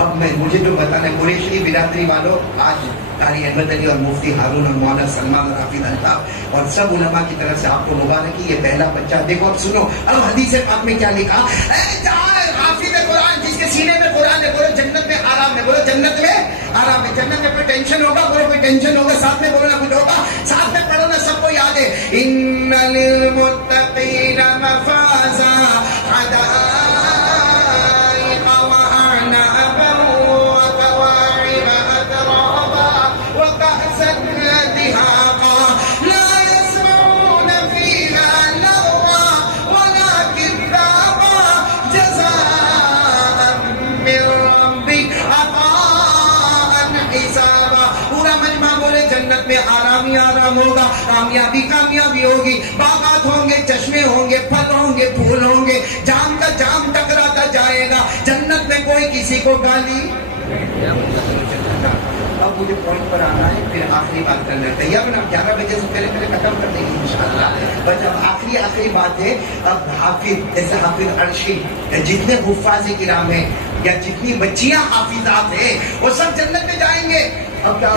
اب میں مجھے جو بتانا ہے، قریشی برادری والوں، آج قاری احمد علی اور مفتی ہارون اور مولانا سلمان اور حافظ الطاف اور سب علماء کی طرف سے آپ کو مبارک، یہ پہلا بچہ۔ دیکھو اب سنو، اب حدیث پاک میں کیا لکھا؟ حافظ قرآن جس کے سینے میں قرآن ہے، بولو جنت میں آرام ہے، بولو جنت میں آرام ہے۔ جنت میں کوئی ٹینشن ہوگا؟ بولو کوئی ٹینشن ہوگا؟ ساتھ میں بولو نا کچھ ہوگا، ساتھ میں پڑھو نا، سب کو یاد ہے۔ ان للمتقین مفازا حدائق وأعنابا وكواعب أترابا وكأسا دهاقا لا يسمعون فيها لغوا ولا كذابا جزاء من ربك عطاء حسابا۔ پورا مجمع بولے جنت میں آرام ہی آرام ہوگا، کامیابی کامیابی ہوگی، باغات ہوں گے، چشمے ہوں گے، پھل ہوں گے، پھول ہوں گے، جام کا جام ٹکراتا جائے گا، جنت میں کوئی کسی کو گالی۔ اب مجھے پوائنٹ پر آنا ہے، پھر آخری بات کرنا ہے، تیار نا؟ 11 بجے سے پہلے ختم کر دیں گے انشاءاللہ۔ بس اب آخری بات ہے، اب حافظ جیسے حافظ عرشی، جتنے حفاظ کرام ہیں یا جتنی بچیاں حافظات ہیں وہ سب جنت میں جائیں گے۔ اب کیا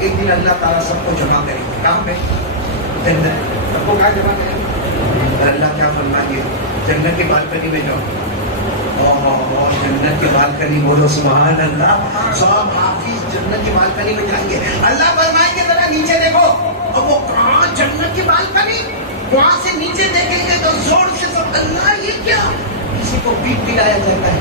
ایک دن اللہ تعالیٰ سب کو جمع کریں گے، کہاں پہ؟ جنت۔ سب کو کہاں جمع کریں گے؟ اللہ کیا فرمائیے؟ جنت کی بالکنی میں جاؤ. جنت کی بالکنی بولو سبحان اللہ. سب حافظ جنت کی بالکنی میں جائیں گے. اللہ فرمائیں گے ذرا نیچے دیکھو. اور وہ کہاں جنت کی بالکنی؟ وہاں سے نیچے دیکھیں گے تو زور سے سب اللہ یہ کیا؟ کسی کو پیٹ پلایا جاتا ہے,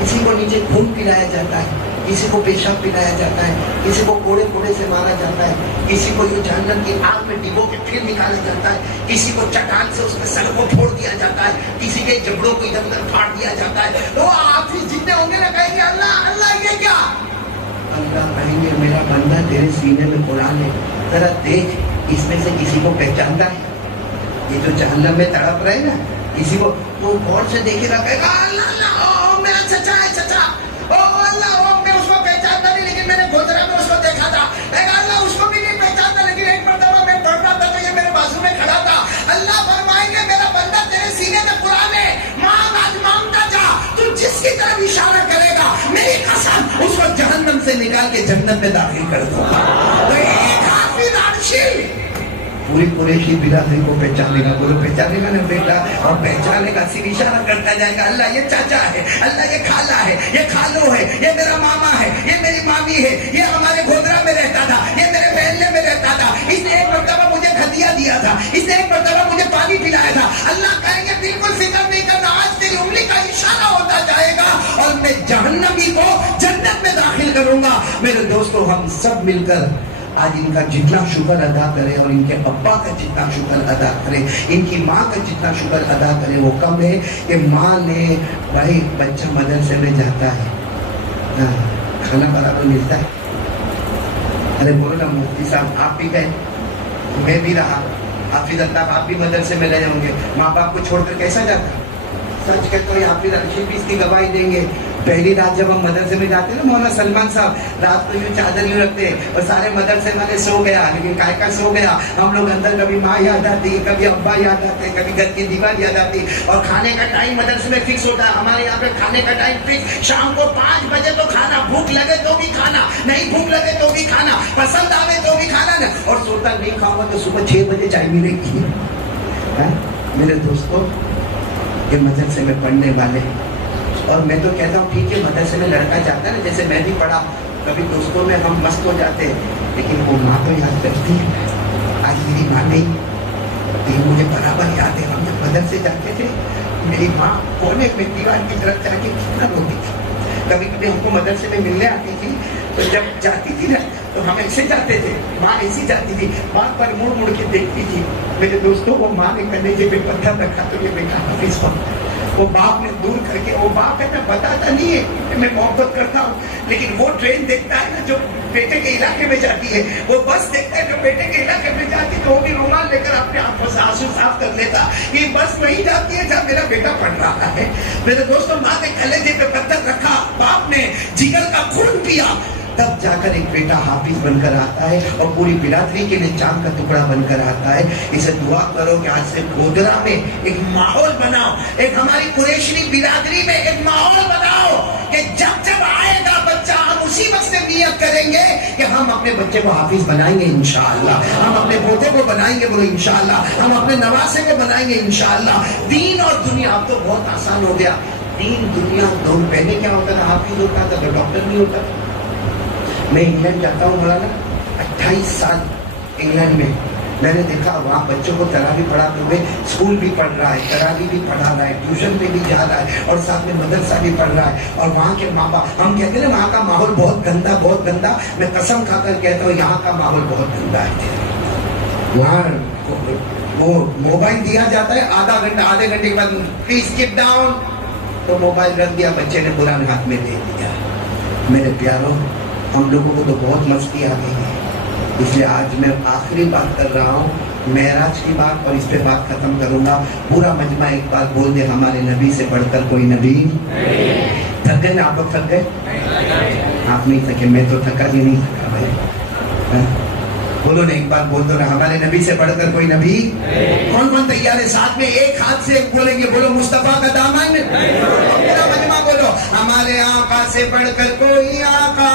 کسی کو نیچے خون پلایا جاتا ہے, کسی کو پیشاب پلایا جاتا ہے, کسی کو کوڑے کوڑے سے مارا جاتا ہے, کسی کو یہ جہنم کی آگ میں ڈبو کے پھر نکالا جاتا ہے, کسی کو چٹان سے اس کے سر کو پھوڑ دیا جاتا ہے, کسی کے جبڑوں کو ادھر ادھر پھاڑ دیا جاتا ہے. تو آپ جتنے ہوں گے نا کہیں گے اللہ اللہ یہ کیا؟ اللہ کہیں گے میرا بندہ تیرے سینے میں قرآن ہے, ذرا دیکھ اس میں سے کسی کو پہچانتا ہے؟ یہ جو جہنم میں تڑپ رہے نا کسی کو تو غور سے دیکھے گا, کہے گا اللہ اللہ میرا چچا ہے چچا, اللہ میں اس کو پہچانتا نہیں لیکن میں نے گودرا میں اس کو دیکھا تھا. اللہ اس کو بھی نہیں پہچانتا لیکن ایک مرتبہ میں پڑھ رہا تھا تو یہ میرے بازو میں کھڑا تھا. اللہ فرمائیں گے میرا بندہ تیرے سینے میں قرآن ہے, مانگ آج مانگتا جا, تو جس کی طرف اشارہ کرے گا میری قسم اس کو جہنم سے نکال کے جنت میں داخل کر دوں گا. تو ایک حافظ عرشی پوری قریشی برادری کو پہچانے گا. بولو پہچانے گا نا بیٹا, اور پہچانے گا صرف اشارہ کرتا جائے گا اللہ یہ چاچا ہے, اللہ یہ خالہ ہے, یہ خالو ہے, یہ میرا ماما ہے, یہ میری مامی ہے, یہ ہمارے گودرا میں رہتا تھا, یہ میرے محلے میں رہتا تھا, اس نے ایک مرتبہ مجھے ہدیہ دیا تھا, اس نے ایک مرتبہ مجھے پانی پلایا تھا. اللہ کہیں گے بالکل فکر نہیں کرنا, آج تیری انگلی کا اشارہ ہوتا جائے گا اور میں جہنمی کو جنت میں داخل کروں گا. میرے دوستو ہم سب مل کر آج ان کا جتنا شکر ادا کریں اور ان کے ابا کا جتنا شکر ادا کریں, ان کی ماں کا جتنا شکر ادا کریں وہ کم ہے کہ ماں نے بھائی بچہ مدرسے میں جاتا ہے, کھانا برابر ملتا ہے. ارے بولو نا مفتی صاحب آپ بھی گئے, میں بھی رہا, حافظ اللہ آپ بھی مدرسے میں رہے ہوں گے, ماں باپ کو چھوڑ کر کیسا جاتا؟ سچ کہتے ہو حافظ عرشی بھی اس کی گواہی دیں گے. پہلی رات جب ہم مدرسے میں جاتے ہیں نا مولانا سلمان صاحب رات کو یوں چادر یوں رکھتے اور سارے مدرسے والے سو گیا لیکن کائے کا سو گیا, ہم لوگ اندر کبھی ماں یاد آتی, کبھی ابا یاد آتے, کبھی گھر کی دیوار یاد آتی. اور کھانے کا ٹائم مدرسے میں فکس ہوتا ہے, ہمارے یہاں پہ کھانے کا ٹائم فکس, شام کو 5 بجے تو کھانا, بھوک لگے تو بھی کھانا, نہیں بھوک لگے تو بھی کھانا, پسند آئے تو بھی کھانا نا, اور سوتا نہیں کھاؤں گا تو صبح 6 بجے چائے ملے گی. میرے دوستوں یہ مدرسے میں پڑھنے والے, اور میں تو کہتا ہوں ٹھیک ہے مدرسے میں لڑکا جاتا ہے نا, جیسے میں بھی پڑھا, کبھی دوستوں میں ہم مست ہو جاتے لیکن وہ ماں تو یاد کرتی ہے. آج میری ماں نہیں, لیکن مجھے برابر یاد ہے ہم جب مدرسے جاتے تھے میری ماں کونے میں دیوار کی طرف جا کے کتنا روتی تھی. کبھی کبھی ہم کو مدرسے میں ملنے آتی تھی تو جب جاتی تھی نا تو ہم ایسے جاتے تھے, ماں ایسی جاتی تھی, ماں پر مڑ مڑ کے دیکھتی تھی. میرے دوستوں وہ ماں نے کلیجے پہ پتھر رکھا تو یہ بیٹا حافظ بن, وہ باپ نے دور کر کے, وہ باپ ہے میں بتاتا نہیں ہے کہ میں محبت کرتا ہوں, لیکن وہ ٹرین دیکھتا ہے نا جو بیٹے کے علاقے میں جاتی ہے, وہ بس دیکھتا ہے جو بیٹے کے علاقے میں جاتی ہے تو وہ بھی رومال لے کر اپنے آنکھوں سے آنسو صاف کر لیتا کہ بس وہی جاتی ہے جہاں میرا بیٹا پڑھ رہا ہے. میرے دوستوں ماں نے کلیجے پہ پتھر رکھا, باپ نے جگر کا خون پیا, تب جا کر ایک بیٹا حافظ بن کر آتا ہے اور پوری برادری کے لیے چاند کا ٹکڑا بن کر آتا ہے. اسے دعا کرو کہ آج سے گودرا میں ایک ماحول بناؤ, ایک ہماری قریشی برادری میں ایک ماحول بناؤ کہ جب جب آئے گا بچہ ہم اسی وقت سے نیت کریں گے کہ ہم اپنے بچے کو حافظ بنائیں گے انشاءاللہ, ہم اپنے پوتے کو بنائیں گے, بولو انشاءاللہ, ہم اپنے نواسے کو بنائیں گے انشاءاللہ. دین اور دنیا اب تو بہت آسان ہو گیا, دین دنیا دونوں. پہلے کیا ہوتا تھا, حافظ ہوتا تھا تو ڈاکٹر نہیں ہوتا تھا. میں انگلینڈ جاتا ہوں مولانا, 28 سال انگلینڈ میں میں نے دیکھا وہاں بچوں کو تراویح پڑھاتے ہوئے, اسکول بھی پڑھ رہا ہے, تراویح بھی پڑھا رہا ہے, ٹیوشن پہ بھی جا رہا ہے, اور ساتھ میں مدرسہ بھی پڑھ رہا ہے. اور وہاں کے ماں باپ, ہم کہتے ہیں نا وہاں کا ماحول بہت گندا بہت گندا, میں قسم کھا کر کہتا ہوں یہاں کا ماحول بہت گندا ہے. وہاں وہ موبائل دیا جاتا ہے آدھے گھنٹے کے بعد پلیز کیپ ڈاؤن, تو موبائل رکھ دیا, بچے نے قرآن ہاتھ میں دے دیا. میرے پیاروں ہم لوگوں کو تو بہت مستی آ گئی ہے, اس لیے آج میں آخری بات کر رہا ہوں معراج کی بات, اور اس پہ بات ختم کروں گا. پورا مجمع ایک بات بول دے, ہمارے نبی سے بڑھ کر کوئی نبی. تھک گئے نا آپ لوگ, تھک گئے؟ آپ نہیں تھکے, میں تو تھکا بھی نہیں تھکا بھائی. بولو نا ایک بات بول دو نا, ہمارے نبی سے بڑھ کر کوئی نبی. کون کون تیار ہے ساتھ میں ایک ہاتھ سے بولیں گے, بولو مصطفیٰ کا دامن. پورا مجمع بولو, ہمارے آقا سے بڑھ کر کوئی آقا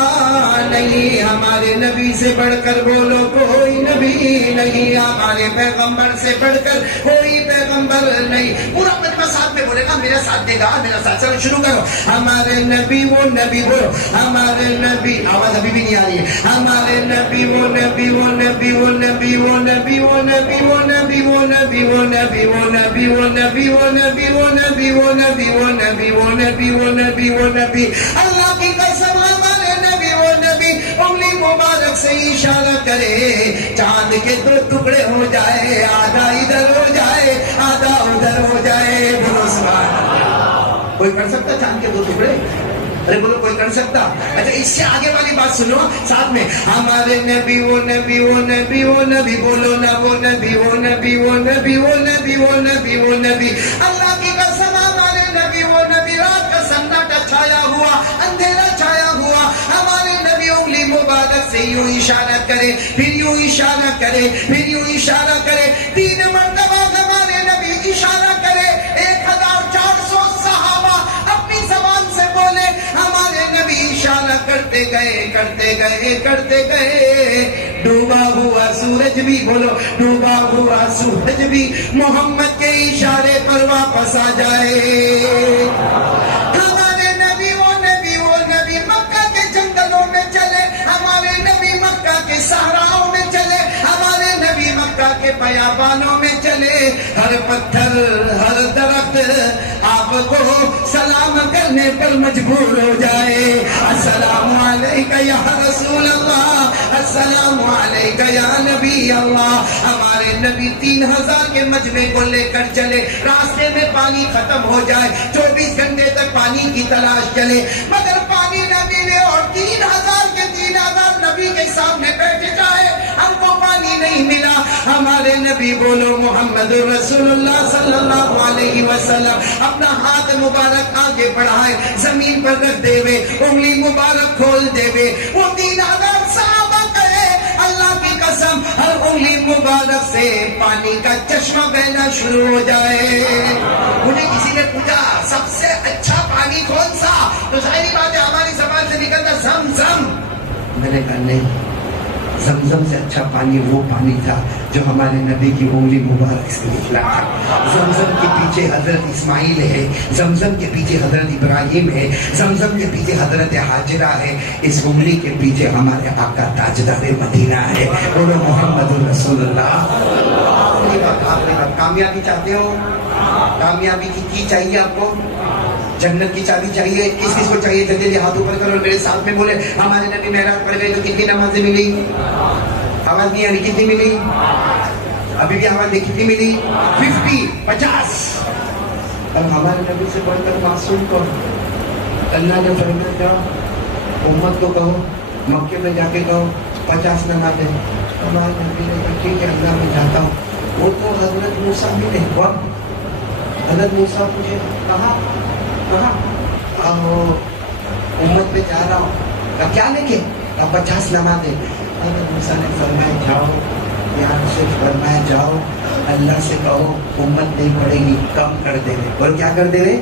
نہیں, ہمارے نبی سے بڑھ کر بولو کوئی نبی نہیں, ہمارے پیغمبر سے بڑھ کر کوئی پیغمبر نہیں. پورا مجمع ساتھ میں بولے گا, میرا ساتھ دے گا, میرا ساتھ. چلو شروع کرو. ہمارے نبی وہ نبی, بولو ہمارے نبی, آواز ابھی بھی نہیں آ رہی ہے. ہمارے نبی وہ نبی, وہ نبی, وہ نبی, وہ نبی, وہ نبی, وہ نبی, وہ نبی, وہ نبی, وہ نبی, وہ نبی, وہ نبی, وہ نبی, وہ نبی, وہ نبی, وہ نبی, وہ نبی, وہ نبی. اللہ کی قسم ہمارے نبی وہ نبی انگلی مبارک سے اشارہ کرے, چاند کے دو ٹکڑے ہو جائے, آدھا ادھر ہو جائے آدھا ادھر ہو جائے. بولو سبحان اللہ. کوئی کر سکتا چاند کے دو ٹکڑے؟ ارے بولو کوئی کر سکتا؟ اچھا اس سے آگے والی بات سنو ساتھ میں. ہمارے نبی وہ نبی, وہ نبی, وہ نبی, بولو نا وہ نبی, وہ نبی, وہ نبی, وہ نبی, وہ نبی, وہ نبی. اللہ کی قسم ہمارے نبی وہ نبی, رات کا سناٹا چھایا ہوا, اندھیرا چھایا ہوا, ہمارے نبی انگلی مبارک سے یوں اشارہ کرے, پھر یوں اشارہ کرے, پھر یوں اشارہ کرے, 3 مرتبہ ہمارے نبی اشارہ کرے. 1400 صحابہ اپنی زبان سے بولے, ہمارے نبی اشارہ کرتے گئے کرتے گئے کرتے گئے. ڈوبا ہوا سورج بھی, بولو ڈوبا ہوا سورج بھی محمد کے اشارے پر واپس آ جائے. ہمارے نبی وہ نبی, وہ نبی مکہ کے جنگلوں میں چلے, ہمارے نبی مکہ کے صحراؤں میں چلے, ہمارے نبی مکہ کے بیابانوں میں چلے. ہر پتھر ہر درخت آپ کو سلام کرنے پر مجبور ہو جائے. السلام علیکہ یا رسول اللہ, السلام علیکہ یا نبی اللہ. ہمارے نبی 3000 کے مجمع کو لے کر چلے, راستے میں پانی ختم ہو جائے, 24 گھنٹے تک پانی کی تلاش چلے, مگر پانی نہ ملے, اور 3000 کے 3000 نبی کے سامنے بیٹھ جائے, ہم کو پانی نہیں ملا. ہمارے نبی بولو محمد رسول اللہ صلی اللہ علیہ وسلم اپنا ہاتھ مبارک آگے بڑھائے, زمین پر رکھ دے وے, انگلی مبارک کھول دے وے. وہ 3000 صحابہ کہے, اللہ کی قسم ہر انگلی مبارک سے پانی کا چشمہ بہنا شروع ہو جائے. مجھے کسی نے پوچھا سب سے اچھا پانی کون سا, تو ظاہری بات ہے ہماری زبان سے نکلتا زمزم. میں نے کہا نہیں, زمزم سے اچھا پانی وہ پانی تھا جو ہمارے نبی کی انگلی مبارک سے نکلا تھا. زمزم کے پیچھے حضرت اسماعیل ہے, زمزم کے پیچھے حضرت ابراہیم ہے, زمزم کے پیچھے حضرت حاجرہ ہے, اس انگلی کے پیچھے ہمارے آقا تاجدار مدینہ ہے. بولو محمد رسول اللہ. کامیابی چاہتے ہو؟ کامیابی کی چاہیے آپ کو؟ جنت کی چابی چاہیے؟ کس کس کو چاہیے؟ جلدی ہاتھ اوپر کرو اور میرے ساتھ میں بولے ہمارے نبی معراج پر گئے تو کتنی نمازیں ملی؟ آواز نہیں آ رہی, کتنی ملی؟ ابھی بھی آواز نہیں, کتنی ملی؟ 50. اب ہمارے نبی سے بڑھ کر معصوم کو اللہ نے فرمایا جاؤ امت کو کہو, مکے میں جا کے کہو 50 نمازیں. ہمارے نبی نے کہا ٹھیک ہے اللہ میں جاتا ہوں. وہ تو حضرت موسیٰ بھی نہیں ہوا. حضرت موسیٰ مجھے کہا امت میں جا رہا ہوں, کیا لے کے 50 نمازیں. حضرت موسیٰ نے فرمایا جاؤ, یہاں سے فرمایا جاؤ اللہ سے کہو امت نہیں پڑے گی, کم کر دے رہے. اور کیا کر دے رہے؟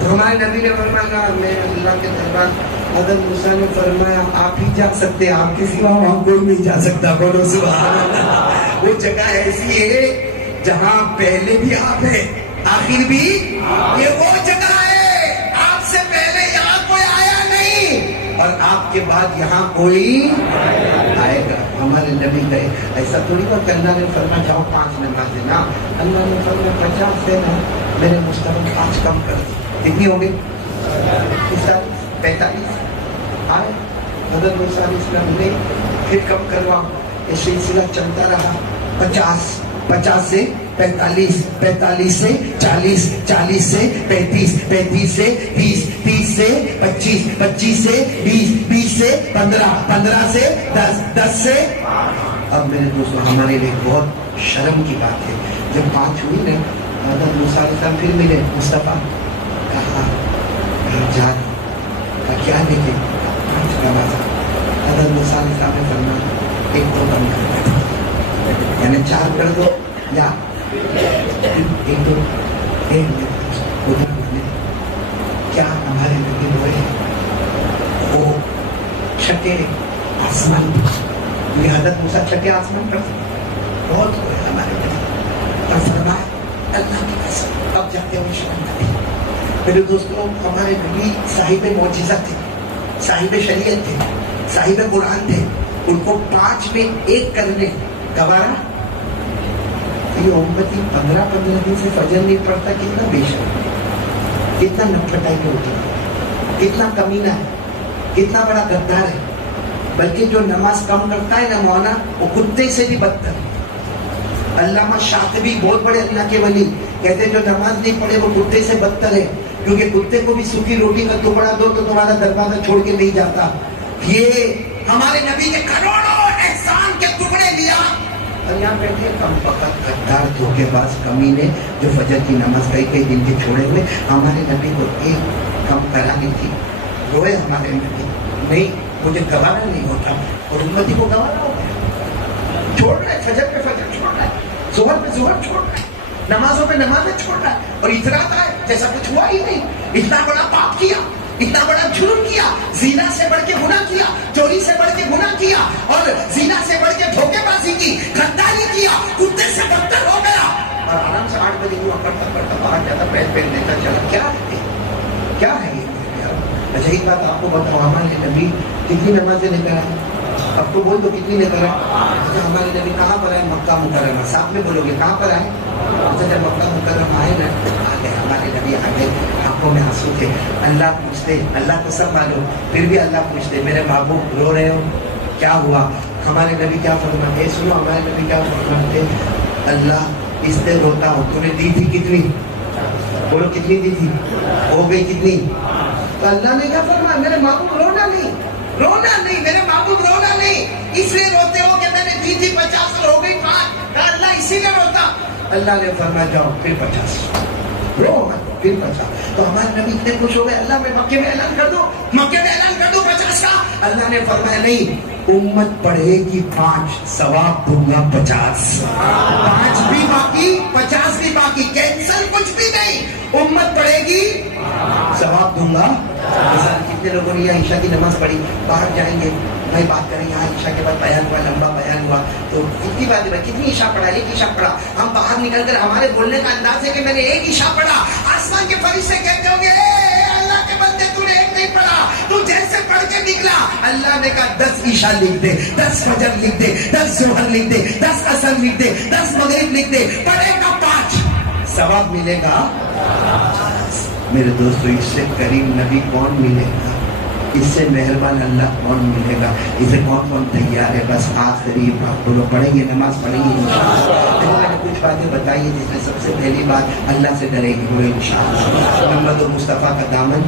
تو ہمارے نبی نے فرمایا میں اللہ کے دربار. حضرت موسیٰ نے فرمایا آپ ہی جا سکتے, آپ کے سوا وہاں کوئی نہیں جا سکتا. بولو سبحان اللہ. وہ جگہ ایسی ہے جہاں پہلے بھی آپ ہے آخر بھی, یہ وہ جگہ ہے آپ سے پہلے یہاں کوئی آیا نہیں اور آپ کے بعد یہاں کوئی آئے گا. ہمارے نبی کہے ایسا تھوڑی بات, اللہ نے فرمایا جاؤ 5 نمازیں نا, اللہ نے فرمایا 50 دینا, میرے مستقبل 5 کم کر دی. کتنی ہو گئی؟ 45 آئے. حضرت موسیٰ علیہ السلام نے پھر کم کروا, یہ سلسلہ چلتا رہا. 50 سے 45, 45 سے 40, 40 سے 35, 35 سے 30, 30 سے 25, 25 سے 20, 20 سے 15, 15 سے 10, 10 سے. اب میرے دوستوں ہمارے لیے بہت شرم کی بات ہے, جب 5 ہوئی نا حضرت موسیٰ علیہ السلام پھر ملے. مصطفیٰ کہا جا رہا, کیا لے کے 5 نماز. حضرت موسیٰ علیہ السلام نے فرمایا 1 تو کم کر دو, یعنی 4 کر دو یا 1 2 کیا ہمارے نبی ہوئے وہ چھٹے آسمان یہ حضرت موسیٰ چھٹے آسمان پر تھے، بہت ہوئے ہمارے نبی، اور فرمایا اللہ کی قسم اب جاتے ہوئے شرم نبی۔ میرے دوستوں ہمارے نبی صاحب معجزہ تھے، صاحب شریعت تھے، صاحب قرآن تھے، ان کو 5 میں 1 کرنے گوارا؟ یہ امتی 15 دن سے فجر نہیں پڑتا، کتنا بے شرم، کتنا نپٹائی کے ہوتی ہے، کتنا کمینہ ہے، کتنا بڑا غدار ہے۔ بلکہ جو نماز کم کرتا ہے نا مولانا، وہ کتے سے بھی بدتر ہے۔ علامہ شاطبی بہت بڑے اللہ کے ولی کہتے ہیں جو نماز نہیں پڑھے وہ کتے سے بدتر ہے، کیونکہ کتے کو بھی سوکھی روٹی کا ٹکڑا دو تو تمہارا دروازہ چھوڑ کے نہیں جاتا۔ یہ ہمارے نبی کے کروڑوں احسان کے ٹکڑے لیا اور یہاں بیٹھے کم وقت غدار دھوکے باز کمینے جو فجر کی نماز کئی دن کے چھوڑے ہوئے۔ ہمارے نبی کو ایک کم کرانی تھی، روئے ہمارے نبی، نہیں مجھے گوارا نہیں ہوتا، اور امتی کو گوارا ہو گیا، چھوڑ رہا ہے فجر پہ فجر چھوڑ رہا ہے، ظہر پہ ظہر چھوڑ رہا ہے، نمازوں پہ نمازیں چھوڑ رہا ہے، اور اتراتا ہے جیسا کچھ ہوا ہی نہیں۔ اتنا بڑا پاپ کیا، اتنا بڑا جرم کیا، زنا سے بڑھ کے گناہ کیا، چوری سے بڑھ کے گناہ کیا، اور زنا سے بڑھ کے دھوکے بازی کی، غداری کیا، کتے سے بدتر ہو گیا، اور آرام سے 8 بجے ہوا کرتا کرتا باہر جاتا، پیر پھیر دیتا چلا۔ کیا ہے کیا ہے یہ؟ اچھا ایک بات آپ کو بتاؤ، ہمارے نبی کتنی نمازیں لے کر آئے؟ اب تو بول دو کتنی لے کر آئے؟ ہمارے نبی کہاں پر آئے؟ مکہ مکرمہ۔ ساتھ میں بولو گے کہاں پر آئے؟ اچھا جب مکہ مکرمہ آئے نا، آ گئے ہمارے نبی، آ گئے، آنکھوں میں آنسو تھے۔ اللہ پوچھتے، اللہ کو سب معلوم، پھر بھی اللہ پوچھتے میرے محبوب رو رہے ہو، کیا ہوا؟ ہمارے نبی کیا فرماتے؟ سنو ہمارے نبی کیا فرماتے؟ اللہ اس سے روتا ہوں، تو نے دی تھی کتنی؟ بولو کتنی دی تھی؟ ہو گئی کتنی؟ تو اللہ نے کیا فرمایا؟ میرے محبوب رونا نہیں، رونا نہیں، میرے محبوب رونا نہیں، اس لیے روتے ہو کہ میں نے دی تھی 50 اور ہو گئی 5، کہا اللہ اسی لیے روتا۔ اللہ نے فرمایا جاؤ پھر 50، رو مت پھر 50۔ تو ہمارے نبی اتنے خوش ہو گئے، اللہ میں مکے میں اعلان کر دو، مکے میں اعلان کر دو 50 کا۔ اللہ نے فرمایا نہیں، امت پڑھے گی 5، ثواب دوں گا 50، 5 بھی باقی 50 بھی باقی، کینسل کچھ بھی نہیں، امت پڑھے گی ثواب دوں گا۔ مثال کتنے لوگوں نے یہاں عشاء کی نماز پڑھی، باہر جائیں گے بھائی بات کریں، یہاں عشاء کے بعد بیان ہوا، لمبا بیان ہوا، تو کتنی بات ہے، کتنی عشاء پڑھا؟ 1 عشاء پڑھا۔ ہم باہر نکل کر ہمارے بولنے کا انداز ہے کہ میں نے 1 عشاء پڑھا، آسمان کے فرشتے کہتے ہوں گے اے اللہ کے بندے تو نے 1 نہیں پڑھا، تو جیسے پڑھ کے نکلا۔ اللہ نے کہا 10 عشاء لکھ دے، 10 فجر لکھ دے، 10 ظہر لکھ دے، 10 عصر لکھ دے، 10 مغرب لکھ دے، پڑھے گا 5، ثواب ملے گا۔ میرے دوستو اس سے کریم نبی کون ملے گا؟ اس سے مہربان اللہ کون ملے گا؟ اسے کون کون تیار ہے؟ بس آخری بات بولو، پڑھیں گے نماز پڑھیں گے انشاءاللہ۔ میں نے کچھ باتیں بتائی ہیں جس میں سب سے پہلی بات اللہ سے ڈرے گی، بولو انشاءاللہ۔ محمد و مصطفیٰ کا دامن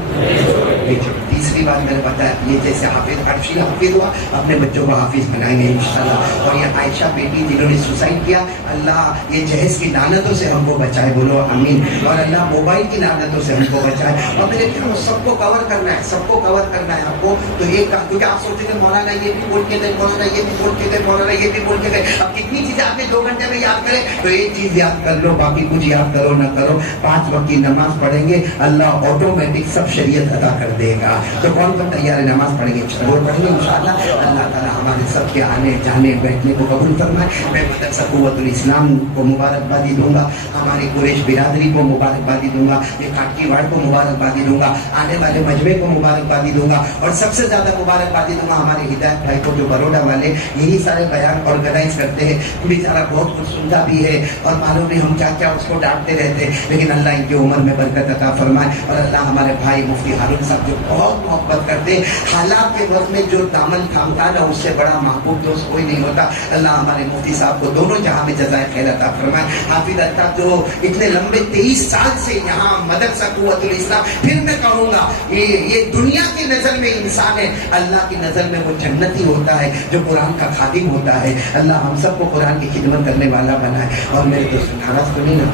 بیچو۔ تیسری بات میں نے بتایا یہ جیسے حافظ عرشی حافظ ہوا، اپنے بچوں کو حافظ بنائیں گے انشاءاللہ۔ اور یہ عائشہ بیٹی جنہوں نے سوسائڈ کیا، اللہ یہ جہیز کی لعنتوں سے ہم کو بچائے، بولو آمین۔ اور اللہ موبائل کی لعنتوں سے ہم کو بچائے۔ اور میرے پیاروں سب کو کور کرنا ہے، سب کو کور کرنا ہے آپ کو۔ تو ایک کیونکہ آپ سوچیں گے مولانا یہ بھی بول کے دے، مولانا یہ بھی بول کے دے، مولانا یہ بھی بول کے دے، اب کتنی چیزیں آپ نے 2 گھنٹے میں یاد کرے؟ تو ایک چیز یاد کر لو، باقی کچھ یاد کرو نہ کرو، 5 وقت کی نماز پڑھیں گے، اللہ آٹومیٹک سب شریعت ادا کر دے گا۔ تو کون کون تیار ہے؟ نماز پڑھیں گے، ضرور پڑھیں گے انشاءاللہ۔ اللہ تعالیٰ ہمارے سب کے آنے جانے بیٹھنے کو قبول فرمائے۔ میں مدرسہ قوت الاسلام کو مبارکبادی دوں گا، ہماری قریش برادری کو مبارکبادی دوں گا، یہ کاٹکی واڑ کو مبارکبادی دوں گا، آنے والے مجمع کو مبارکبادی دوں گا، اور سب سے زیادہ مبارکبادی دوں گا ہمارے ہدایت بھائی کو جو بروڈا والے یہی سارے بیان آرگنائز کرتے ہیں۔ بیچارہ بہت کچھ سنتا بھی ہے اور معلوم نہیں ہم کیا کیا اس کو ڈانٹتے رہتے، لیکن اللہ ان کی عمر میں برکت عطا فرمائے۔ اور اللہ ہمارے بھائی مفتی ہارون صاحب جو بہت محبت کرتے، حالات کے وقت میں جو دامن تھامتا نا اس سے بڑا محبوب دوست کوئی نہیں ہوتا۔ اللہ ہمارے مفتی صاحب کو دونوں جہاں میں جزائے خیر عطا فرمائے۔ حافظ الطاف جو اتنے لمبے 23 سال سے یہاں مدرسہ قوت الاسلام، پھر میں کہوں گا یہ دنیا کی نظر میں انسان ہے، اللہ کی نظر میں وہ جنتی ہوتا ہے جو قرآن کا خادم ہوتا ہے۔ اللہ ہم سب کو قرآن کی خدمت کرنے والا بنائے۔ اور میرے دوست ناراض تو نہیں نا؟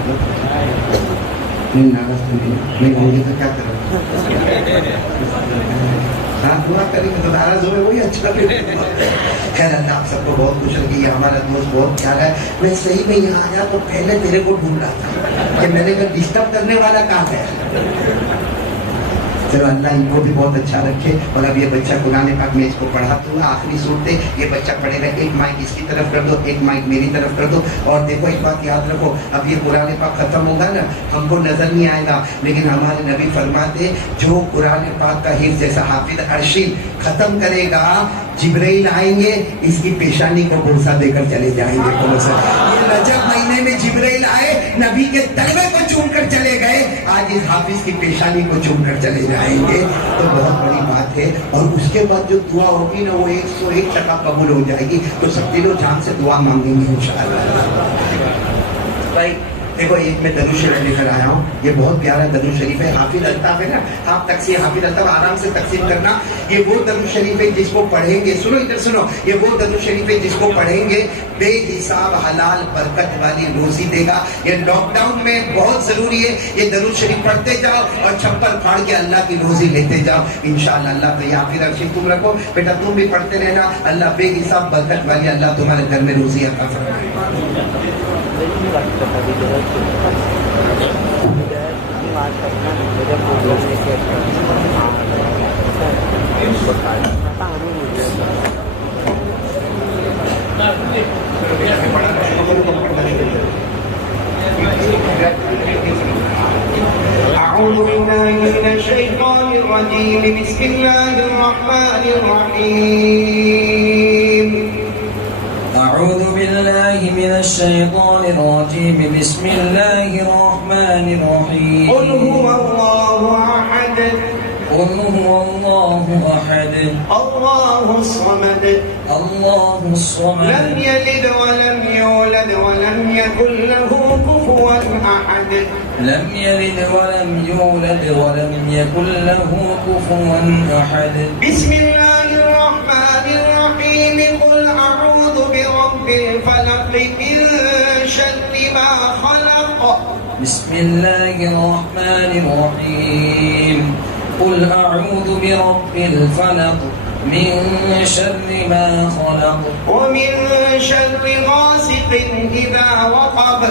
نہیں ناراض تو نہیں ہوں گے تو کیا کروں؟ ہاں دعا کریں گے تو ناراض ہوئے وہی اچھا۔ خیر اللہ آپ سب کو بہت خوش رکھیے، ہمارا دوست بہت پیارا ہے۔ میں صحیح میں یہاں آیا تو پہلے تیرے کو ڈھونڈ رہا تھا کہ میں نے کہا ڈسٹرب کرنے والا کہاں ہے، چلو اللہ ان کو بھی بہت اچھا رکھے. اور اب یہ بچہ قرآن پاک میں اس کو پڑھاتا ہوں, آخری صورتیں یہ بچہ پڑھے گا. ایک مائک اس کی طرف کر دو, ایک مائک میری طرف کر دو. اور دیکھو ایک بات یاد رکھو, اب یہ قرآن پاک ختم ہوگا نا, ہم کو نظر نہیں آئے گا, لیکن ہمارے نبی فرماتے جو قرآن پاک کا حفظ جیسا حافظ ارشد ختم کرے گا, جبرائیل آئیں گے اس کی پیشانی کو بوسہ دے کر چلے جائیں گے. یہ رجب مہینے میں جبرائیل آئے, نبی کے تلوے کو چوم کر چلے گئے, آج اس حافظ کی پیشانی کو چوم کر چلے جائیں گے. تو بہت بڑی بات ہے. اور اس کے بعد جو دعا ہوگی نا وہ 101% قبول ہو جائے گی. تو سب دل و جان سے دعا مانگیں گے انشاءاللہ. بھائی دیکھو ایک میں درود شریف لے کر آیا ہوں, یہ بہت پیارا درود شریف ہے. حافظ الطاف ہے نا, آپ تقسیم حافظ الطاف آرام سے تقسیم کرنا. یہ وہ درود شریف ہے جس کو پڑھیں گے, سنو ادھر سنو, یہ وہ درود شریف ہے جس کو پڑھیں گے بے حساب حلال برکت والی روزی دے گا. یہ لاک ڈاؤن میں بہت ضروری ہے. یہ درود شریف پڑھتے جاؤ اور چھپر پھاڑ کے اللہ کی روزی لیتے جاؤ انشاءاللہ. اللہ تو یہاں پھر ارشد تم رکھو بیٹا, تم بھی پڑھتے رہنا. اللہ بے حساب برکت والی اللہ تمہارے گھر میں روزی عطا فرمائے. أعوذ بالله من الشيطان الرجيم بسم الله الرحمن الرحيم أعوذ بالله من الشيطان الرجيم بسم الله الرحمن الرحيم قل هو الله أحد قل هو الله أحد الله الصمد الله الصمد لم يلد ولم يولد ولم يكن له كفوا أحد لم يلد ولم يولد ولم يكن له كفوا أحد بسم الله الرحمن الرحيم قل أعوذ برب الفلق من شر ما خلق بسم الله الرحمن الرحيم قل أعوذ برب الفلق من شر ما خلق ومن شر غاسق إذا وقب